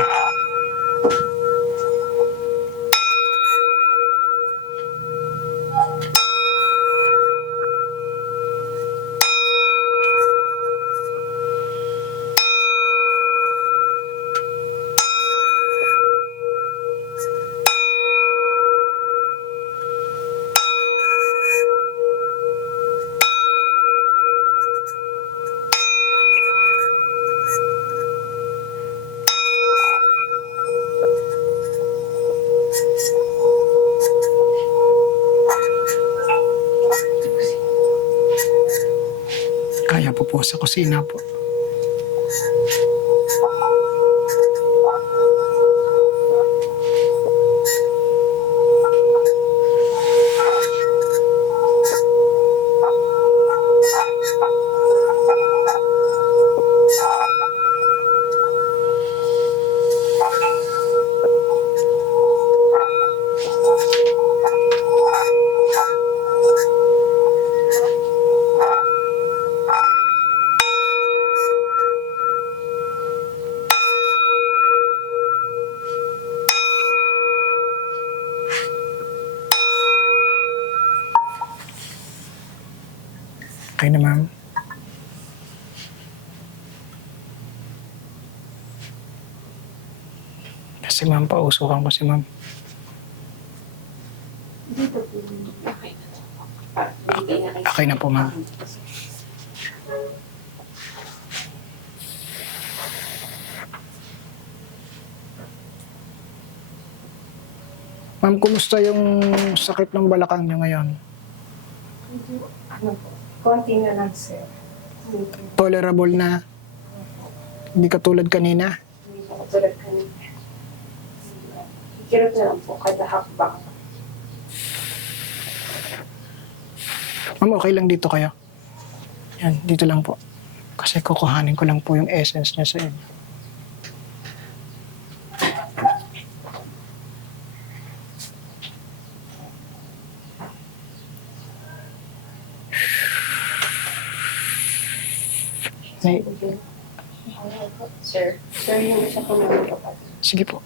Kaya po sa kusina po. Okay na, ma'am. Kasi ma'am, pausukan ko si ma'am. Dito po. Okay. Okay na po, ma'am. Ma'am, kumusta yung sakit ng balakang niyo ngayon? Ano po? Konti na lang, sir. Tolerable na? Hindi katulad kanina? Hindi po katulad kanina. Kirot na lang po kada hakbang. Ma'am, okay lang dito kayo? Yan, dito lang po. Kasi kukuhanin ko lang po yung essence niya sa inyo. Nay, Sir, sir, yung isa po namin kapatid. sige po.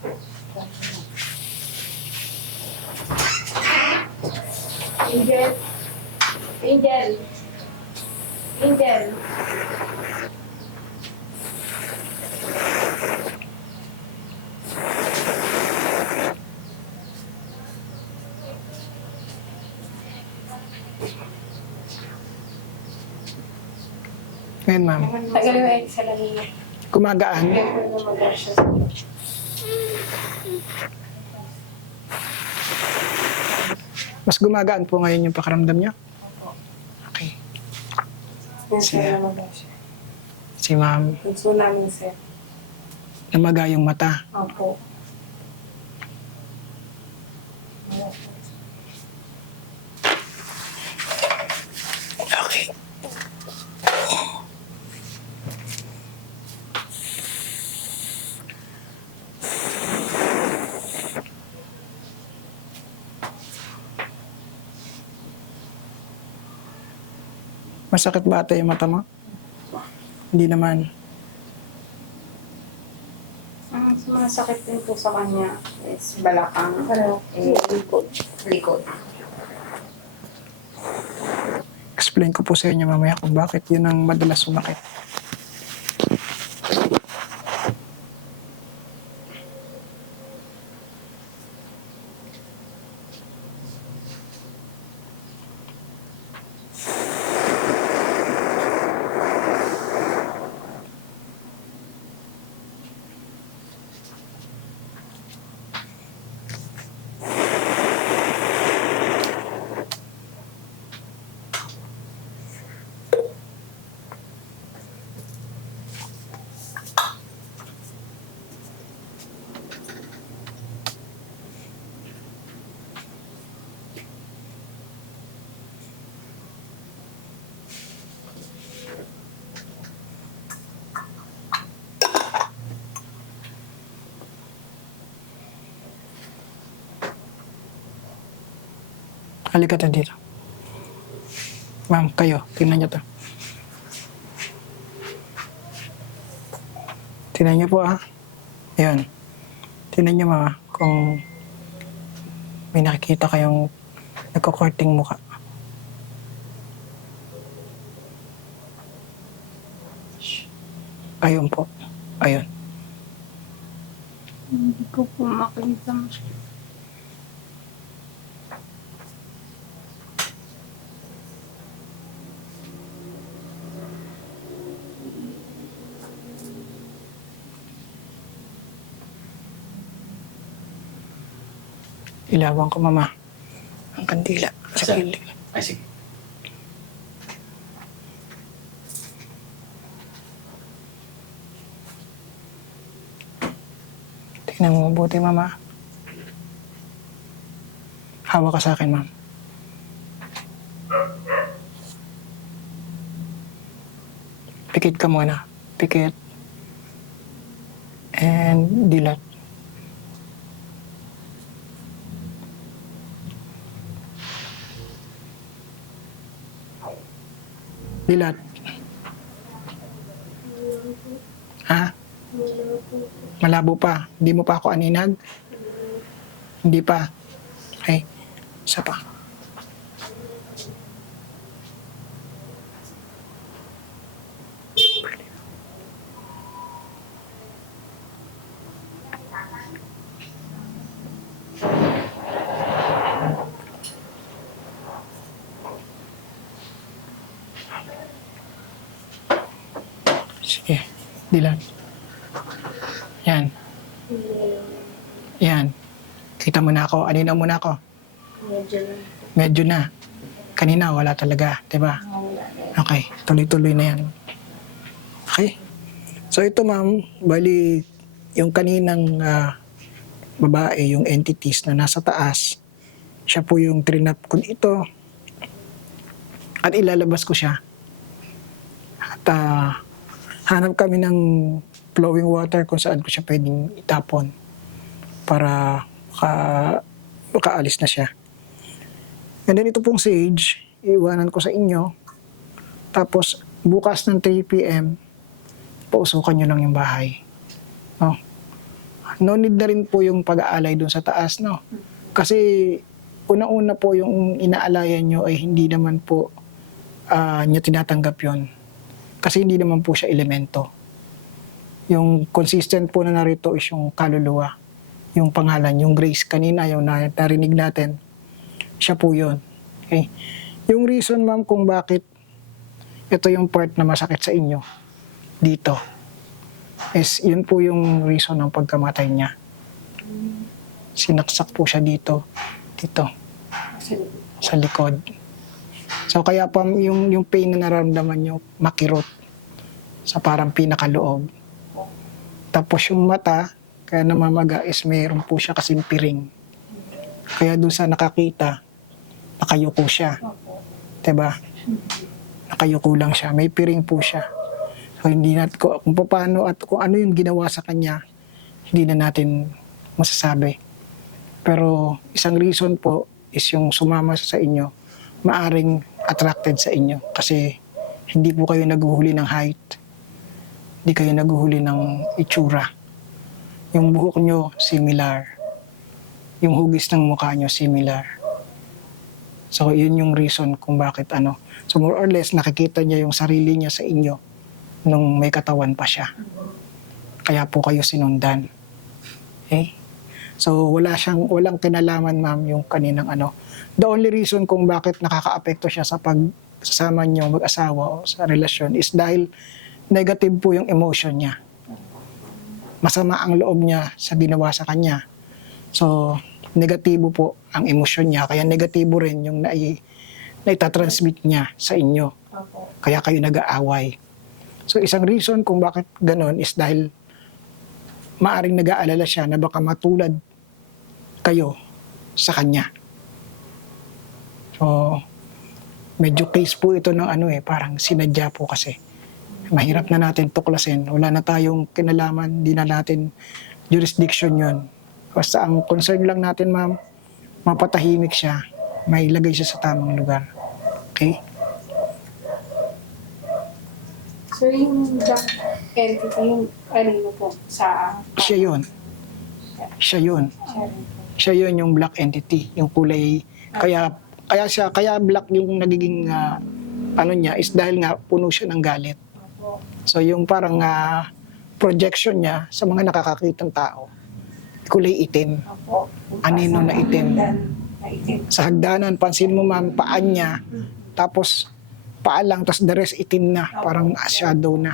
Angel. Angel. Angel. Ngayon, ma'am. Tagalin mo yung isa lang niya. Gumagaan? Kaya po na mag-asya. Mas gumagaan po ngayon yung pakiramdam niyo? Okay. Yan, sir, na mag-asya. Si ma'am, Gusto namin, sir. namaga yung mata. Opo. Okay. Masakit ba ate yung mata mo? Hindi naman. Ang sumasakit din po sa kanya is balakang. Likod. Likod. Explain ko po sa inyo mamaya kung bakit yun ang madalas sumakit. Halika tayo dito. Ma'am, kayo, tingnan niyo to. Tingnan niyo po ah. Ayan. Tingnan niyo ma, kung may nakikita kayong nagko-courting mukha. Ayun po. Ayun. Hindi ko po makita. Ilawan ko mama. Ang kandila sa Sir. gilid. Ay, sige. Tingnan mo mabuti mama. Hawak ka sa akin ma'am. Pikit ka muna. Pikit. And dilat. Dilat. Ha? Malabo pa. Hindi mo pa ako aninag? Hindi pa. Okay. Isa pa. Sige. Dilat. Yan. Yan. Kita mo na ako. Aninaw mo na ako. Medyo na. Kanina wala talaga. Diba? Okay. Tuloy-tuloy na yan. Okay. So ito ma'am, bali yung kaninang babae, yung entities na nasa taas, siya po yung trinap ko ito. At ilalabas ko siya. At hanap kami ng flowing water kung saan ko siya pwedeng itapon para makaalis na siya. And then ito pong sage, iiwanan ko sa inyo. Tapos bukas ng 3 p.m., pausukan nyo lang yung bahay. No? No need na rin po yung pag-aalay dun sa taas, no? Kasi una-una po yung inaalayan nyo ay hindi naman po nyo tinatanggap yon. Kasi hindi naman po siya elemento. Yung consistent po na narito is yung kaluluwa, yung pangalan, yung grace. Kanina yung narinig natin, siya po yun. Okay? Yung reason ma'am kung bakit ito yung part na masakit sa inyo dito is yun po yung reason ng pagkamatay niya. Sinaksak po siya dito sa likod. So kaya pa yung pain na nararamdaman nyo makirot sa parang pinakaloob. Tapos yung mata kaya namamaga is mayroon po siya kasing piring. Kaya doon sa nakakita nakayuko siya. Diba? Nakayuko lang siya. May piring po siya. So, hindi natin, kung paano at kung ano yung ginawa sa kanya, hindi na natin masasabi. Pero isang reason po is yung sumama sa inyo, maaring attracted sa inyo. Kasi hindi po kayo naguhuli ng height. Hindi kayo naguhuli ng itsura. Yung buhok nyo, similar. Yung hugis ng mukha nyo, similar. So, yun yung reason kung bakit ano. So, more or less, nakikita niya yung sarili niya sa inyo nung may katawan pa siya. Kaya po kayo sinundan. Okay? So, walang kinalaman, ma'am, yung kaninang ano. The only reason kung bakit nakaka-apekto siya sa pagsasama niyo mag-asawa o sa relasyon is dahil negative po yung emotion niya. Masama ang loob niya sa ginawa sa kanya. So, negatibo po ang emosyon niya. Kaya negatibo rin yung naitatransmit niya sa inyo. Kaya kayo nag-aaway. So isang reason kung bakit ganon is dahil maaring nag-aalala siya na baka matulad kayo sa kanya. So medyo case po ito ng parang sinadya po kasi. Mahirap na natin tuklasin. Wala na tayong kinalaman, di na natin jurisdiction yon. Basta ang concern lang natin, ma'am, mapatahimik siya, may ilagay siya sa tamang lugar. Okay? So yung entity yung ano po sa... Siya yun. Siya yun. Siya rin po. Siya yun yung black entity, yung kulay. Kaya black yung nagiging ano niya is dahil nga puno siya ng galit. Opo. So yung parang projection niya sa mga nakakakitang tao, kulay itim. Opo. Anino na itim. Na itim. Sa hagdanan, pansin mo ma'am, paan niya, tapos paa lang, tapos the rest itim na, parang shadow na.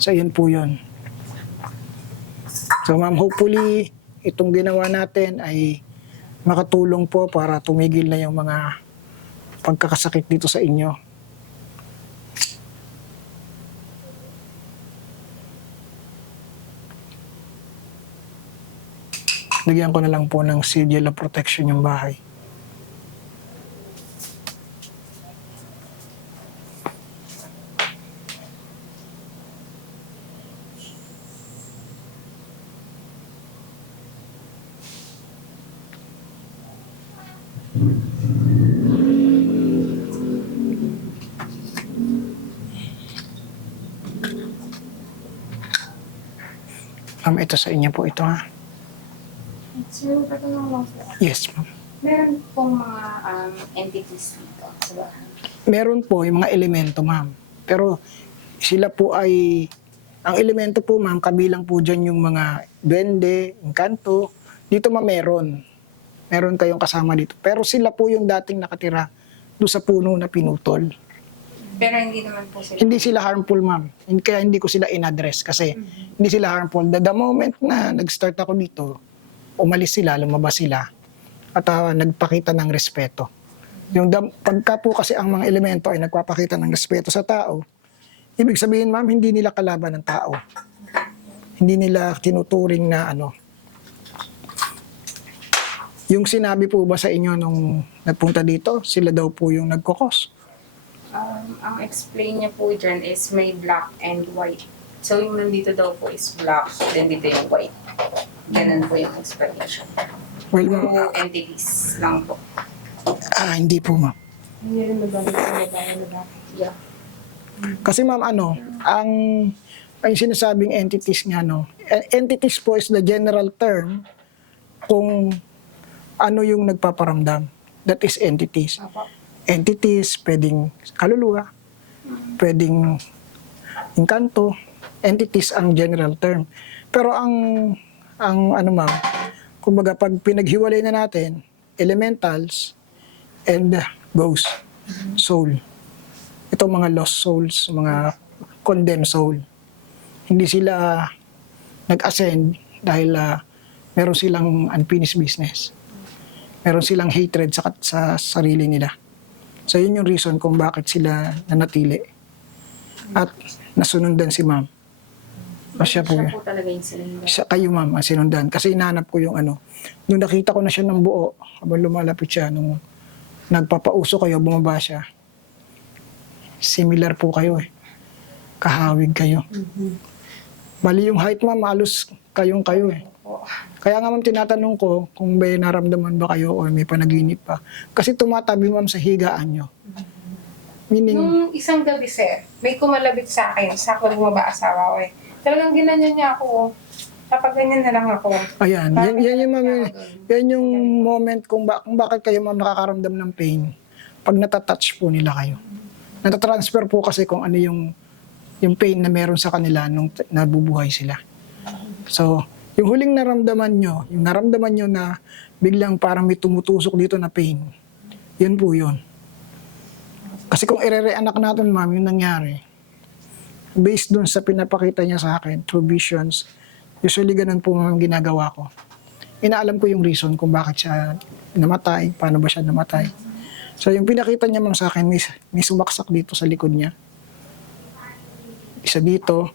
So yun po yun. So ma'am, hopefully, itong ginawa natin ay makatulong po para tumigil na yung mga pagkakasakit dito sa inyo. Lagyan ko na lang po ng sigil of protection yung bahay. Ma'am, ito sa inyo po ito ha. Sir, patanong lang po. Yes, ma'am. Meron pong mga entities dito sa bahay. Meron po yung mga elemento, ma'am. Pero sila po ay, ang elemento po, ma'am, kabilang po dyan yung mga duwende, engkanto. Dito, ma'am, meron. Meron kayong kasama dito. Pero sila po yung dating nakatira doon sa puno na pinutol. Pero hindi naman po sila. Hindi sila harmful, ma'am. Kaya hindi ko sila in-address kasi hindi sila harmful. The moment na nag-start ako dito, umalis sila, lumabas sila, at nagpakita ng respeto. Pagka po kasi ang mga elemento ay nagpapakita ng respeto sa tao, ibig sabihin, ma'am, hindi nila kalaban ng tao. Hindi nila tinuturing na ano. Yung sinabi po ba sa inyo nung nagpunta dito, sila daw po yung nagkokos? Ang explain niya po dyan is may black and white. So yung nandito daw po is black, then dito yung white. Ganun po yung explanation. Well, Two ma'am, entities lang po. hindi po, ma'am. Hindi rin magalit sa babae na bakit. Yeah. Kasi ma'am, ang sinasabing entities nga, entities po is the general term kung ano yung nagpaparamdam. That is entities. Opo. Entities, pwedeng kaluluwa, pwedeng engkanto. Entities ang general term. Pero ang ano ma'am, kumbaga pag pinaghiwalay na natin, elementals and ghost, soul. Ito mga lost souls, mga condemned soul. Hindi sila nag-ascend dahil meron silang unfinished business. Meron silang hatred sa sarili nila. So yun yung reason kung bakit sila nanatili. At nasunundan si ma'am. Siya po, Siya po talaga yung sinundan. kayo ma'am ang sinundan. Kasi hinanap ko yung ano. Nung nakita ko na siya ng buo, habang lumalapit siya, nung nagpapauso kayo, bumaba siya. Similar po kayo eh. Kahawig kayo. Bali yung height ma'am, halos kayong kayo eh. Kaya nga ma'am, tinatanong ko kung may naramdaman ba kayo o may panaginip pa. Kasi tumatabi ma'am sa higaan nyo. Meaning, Nung isang gabi, sir, may kumalabit sa akin, sa ako bumaba asawa ko eh. Talagang ginanyan niya ako. Kapag ganyan na lang ako. ayan, yan yung ma'am, yan yung moment kung bakit kayo ma'am nakakaramdam ng pain. Pag natatouch po nila kayo. Natatransfer po kasi kung ano yung pain na meron sa kanila nung nabubuhay sila. So, yung huling naramdaman nyo, yung naramdaman nyo na biglang parang may tumutusok dito na pain, yun po yun. Kasi kung ire-react natin ma'am, yung nangyari, based dun sa pinapakita niya sa akin, through visions, usually ganun po ma'am ginagawa ko. Inaalam ko yung reason kung bakit siya namatay, paano ba siya namatay. So yung pinakita niya ma'am sa akin, may sumaksak dito sa likod niya. Isa dito,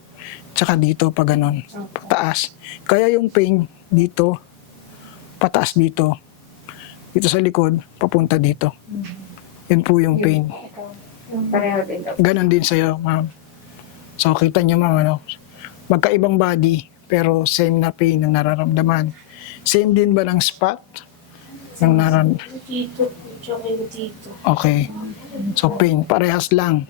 tsaka dito pa ganun, pataas. Kaya yung pain dito, pataas dito, dito sa likod, papunta dito. Yun po yung pain. Pareho din daw. Ganon din sa'yo, ma'am. So, kita niyo, ma'am, magkaibang body, pero same na pain ang nararamdaman. Same din ba ng spot? Ng Dito, tsaka yung dito. Okay. So, pain, parehas lang.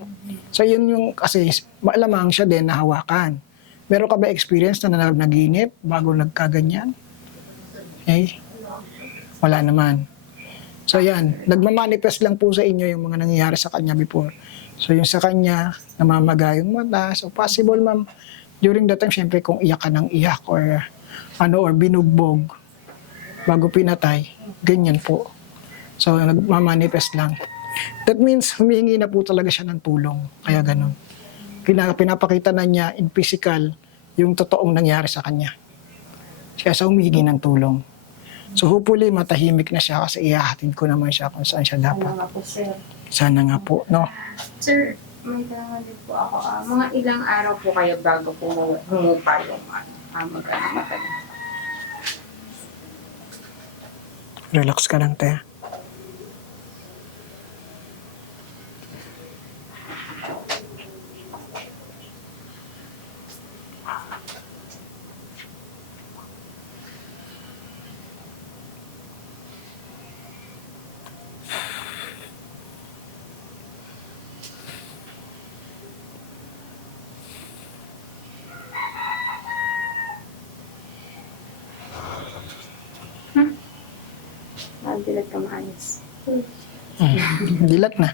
So, yun yung, kasi, malamang siya din nahawakan. Meron ka ba experience na naginip bago nagkaganyan? Okay? Wala naman. So yan, nagmamanifest lang po sa inyo yung mga nangyayari sa kanya before. So yung sa kanya, namamaga yung mata. So possible ma'am, during that time, syempre kung iyak ka ng iyak or binugbog bago pinatay, ganyan po. So nagmamanifest lang. That means humihingi na po talaga siya ng tulong. Kaya ganun. Pinapakita na niya in physical yung totoong nangyari sa kanya. Kaya sa humihingi ng tulong. So hopefully matahimik na siya kasi ihahatid ko naman siya kung saan siya dapat. Ano nga po, sir? Sana nga po, no? Sir, may tanong din po ako. Mga ilang araw po kayo bago po humupa yung mata niyo? Relax ka lang, te. Dilat ka maayos. Dilat na.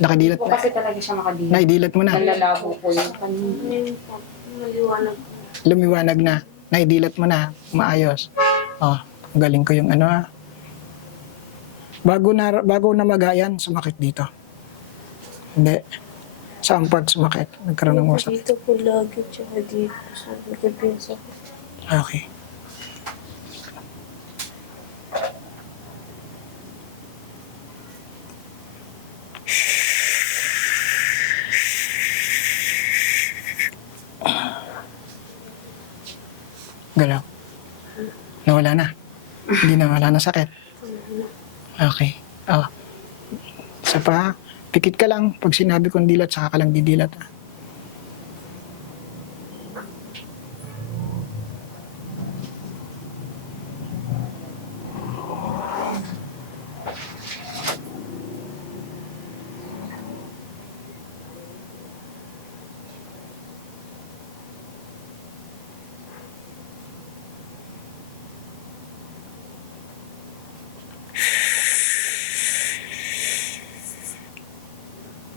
Nakadilat Po na. kasi talaga siya makadilat. Naidilat mo na. Nalalabo po yung kanina. Ngayon po, maliwanag. Lumiwanag na. Naidilat mo na. Maayos. Galing ko yung Bago na magayan, sumakit dito. Hindi. Saan part sumakit? Nagkaroon ng wasak. Dito po lagi, tsaka dito. Sa likod yung sakit. Okay. Galaw. Nawala na. Hindi na wala na sakit. Okay. Isa pa, pikit ka lang. Pag sinabi kong dilat, saka ka lang didilat.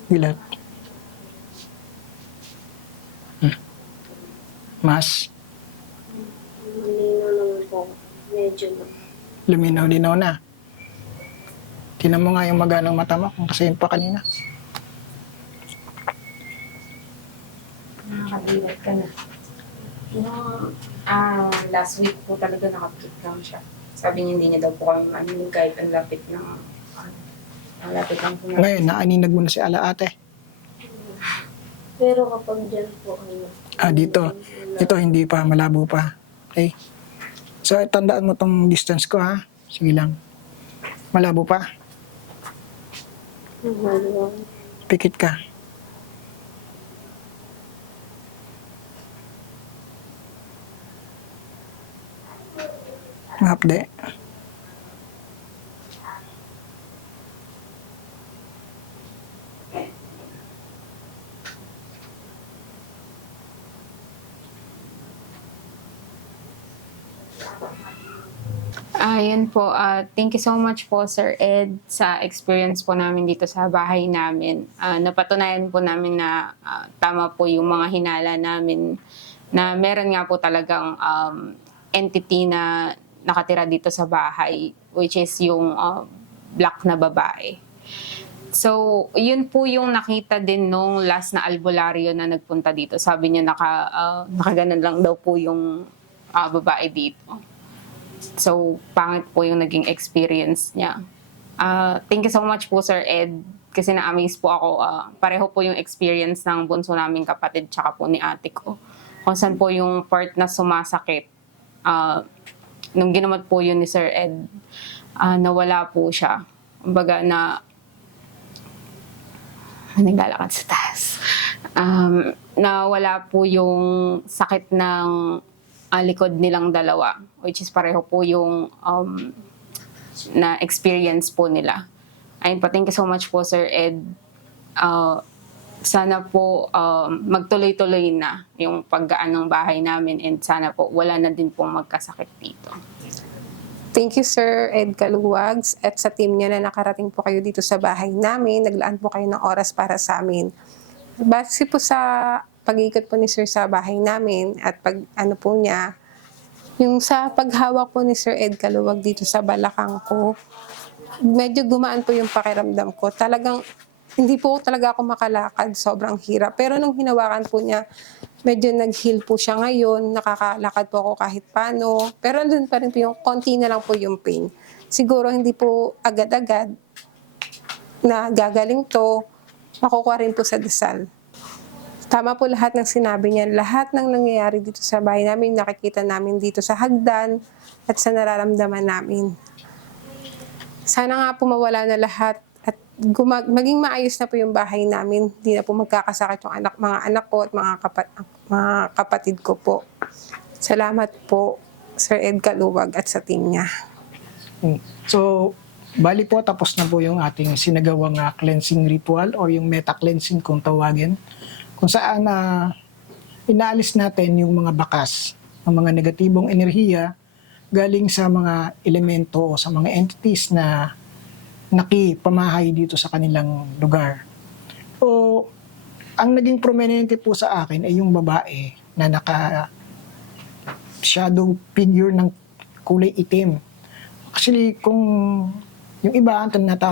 Dilat. Mas Malinaw naman po. Medyo na. luminaw-linaw na. Tinan mo nga yung maganang mata mo kung kasi yun pa kanina. Nakadilat ka na. Nung last week po talaga nakapikit lang siya. Sabi niya hindi niya daw po kami maninig kahit ang lapit ng ang lapit lang po. Ngayon, naaninag mo na si Alaate. Pero kapag dyan po, Dito. Dito, hindi pa. Malabo pa. Okay? So, tandaan mo tong distance ko, ha? Sige lang. Malabo pa. maluwang. Pikit ka. Hapde. Ayun po. Thank you so much po, Sir Ed, sa experience po namin dito sa bahay namin. Napatunayan po namin na tama po yung mga hinala namin na meron nga po talagang entity na nakatira dito sa bahay, which is yung black na babae. So, yun po yung nakita din nung last na albularyo na nagpunta dito. Sabi niya nakaganon lang daw po yung babae dito. So, pangit po yung naging experience niya. Thank you so much po, Sir Ed, kasi na-amaze po ako. Pareho po yung experience ng bunso naming kapatid tsaka po ni ate ko. Kung saan po yung part na sumasakit. Nung ginamot po yun ni Sir Ed, nawala po siya. Kumbaga naglalakad sa taas. Nawala po yung sakit ng likod nilang dalawa, which is pareho po yung na experience po nila. Ayun po, thank you so much po, Sir Ed. sana po magtuloy-tuloy na yung paggaan ng bahay namin and sana po wala na din pong magkasakit dito. Thank you, Sir Ed Caluwags, at sa team niya na nakarating po kayo dito sa bahay namin. Naglaan po kayo ng oras para sa amin. Base po sa pag-ikot po ni Sir sa bahay namin at ano po niya, yung sa paghawak po ni Sir Ed Caluwag dito sa balakang ko, medyo gumaan po yung pakiramdam ko. Talagang hindi po talaga ako makalakad, sobrang hirap. Pero nung hinawakan po niya, medyo nag-heal po siya ngayon, nakakalakad po ako kahit paano. Pero andun pa rin po yung konti na lang po yung pain. Siguro hindi po agad-agad na gagaling to, makukuha rin po sa dasal. Tama po lahat ng sinabi niya. Lahat ng nangyayari dito sa bahay namin, nakikita namin dito sa hagdan at sa nararamdaman namin. Sana nga po mawala na lahat at maging maayos na po yung bahay namin. Hindi na po magkakasakit yung mga anak ko at mga kapatid ko po. Salamat po, Sir Ed Caluwag at sa team niya. So, bali po tapos na po yung ating sinagawang cleansing ritual or yung meta-cleansing kung tawagin. Kung saan inaalis natin yung mga bakas, ang mga negatibong enerhiya galing sa mga elemento o sa mga entities na nakipamahay dito sa kanilang lugar. So, ang naging prominente po sa akin ay yung babae na naka-shadow figure ng kulay itim. Actually, kung yung iba,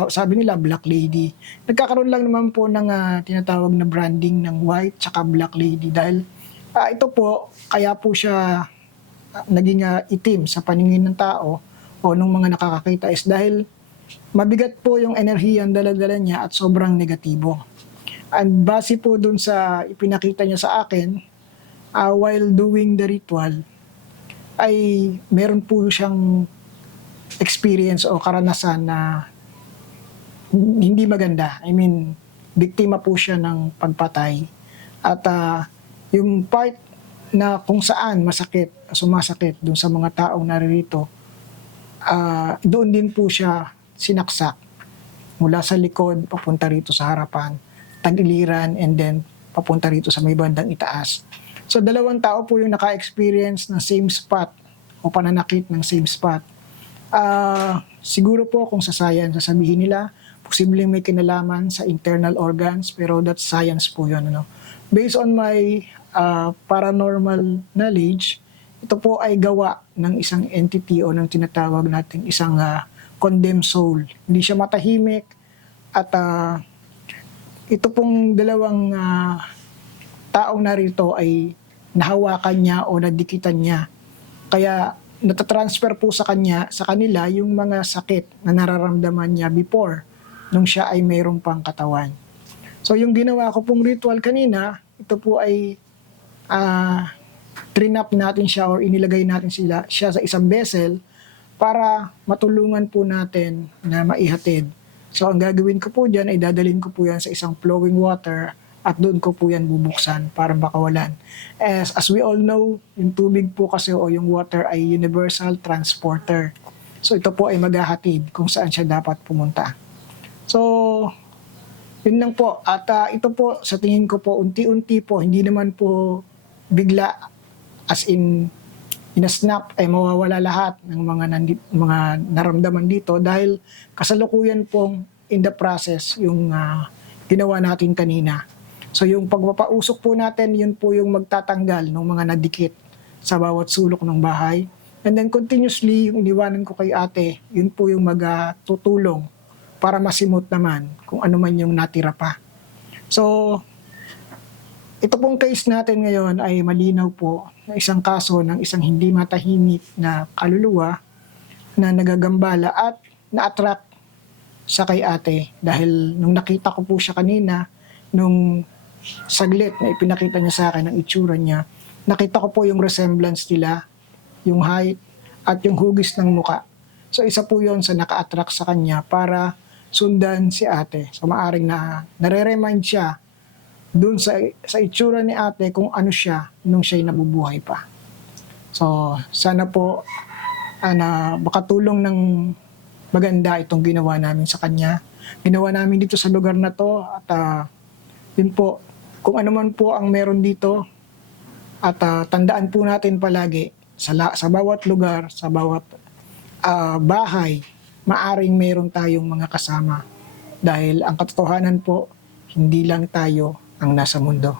sabi nila Black Lady. Nagkakaroon lang naman po ng tinatawag na branding ng white tsaka Black Lady dahil ito po, kaya po siya naging itim sa paningin ng tao o ng mga nakakakita is dahil mabigat po yung enerhiya ang dala-dala niya at sobrang negatibo. And base po dun sa ipinakita niya sa akin, while doing the ritual, ay meron po siyang experience o karanasan na hindi maganda. I mean, biktima po siya ng pagpatay. At yung part na kung saan sumasakit dun sa mga taong naririto, doon din po siya sinaksak mula sa likod papunta rito sa harapan, tagiliran, and then papunta rito sa may bandang itaas. So 2 tao po yung naka-experience ng same spot o pananakit ng same spot. Siguro po kung sa science sasabihin nila, posibleng may kinalaman sa internal organs, pero that's science po yun. Based on my paranormal knowledge, ito po ay gawa ng isang entity o ng tinatawag natin isang condemned soul. Hindi siya matahimik at ito pong 2 taong narito ay nahawakan niya o nadikitan niya. Kaya natatransfer po sa kanila yung mga sakit na nararamdaman niya before nung siya ay mayroong pang katawan. So yung ginawa ko pong ritual kanina, ito po ay trinap natin siya or inilagay natin siya sa isang vessel para matulungan po natin na maihatid. So ang gagawin ko po dyan ay dadalhin ko po yan sa isang flowing water at doon ko po yan bubuksan para makawalan. As we all know, yung tubig po kasi o yung water ay universal transporter. So ito po ay maghahatid kung saan siya dapat pumunta. So, yun lang po. At ito po, sa tingin ko po, unti-unti po, hindi naman po bigla as in a snap ay mawawala lahat ng mga naramdaman dito dahil kasalukuyan pong in the process yung ginawa natin kanina. So yung pagpapausok po natin, yun po yung magtatanggal ng mga nadikit sa bawat sulok ng bahay. And then continuously, yung iniwanan ko kay ate, yun po yung magtutulong para masimot naman kung ano man yung natira pa. So, ito pong case natin ngayon ay malinaw po na isang kaso ng isang hindi matahimik na kaluluwa na nagagambala at na-attract sa kay ate dahil nung nakita ko po siya kanina, nung saglit na ipinakita niya sa akin ang itsura niya, nakita ko po yung resemblance nila, yung height at yung hugis ng muka. So isa po yon sa naka-attract sa kanya para sundan si ate. So maaring na nare-remind siya dun sa itsura ni ate kung ano siya nung siya'y nabubuhay pa. So sana po na makatulong ng maganda itong ginawa namin sa kanya. Ginawa namin dito sa lugar na to at Yun po, kung ano man po ang meron dito, at tandaan po natin palagi, sa bawat lugar, sa bawat bahay, maaring meron tayong mga kasama. Dahil ang katotohanan po, hindi lang tayo ang nasa mundo.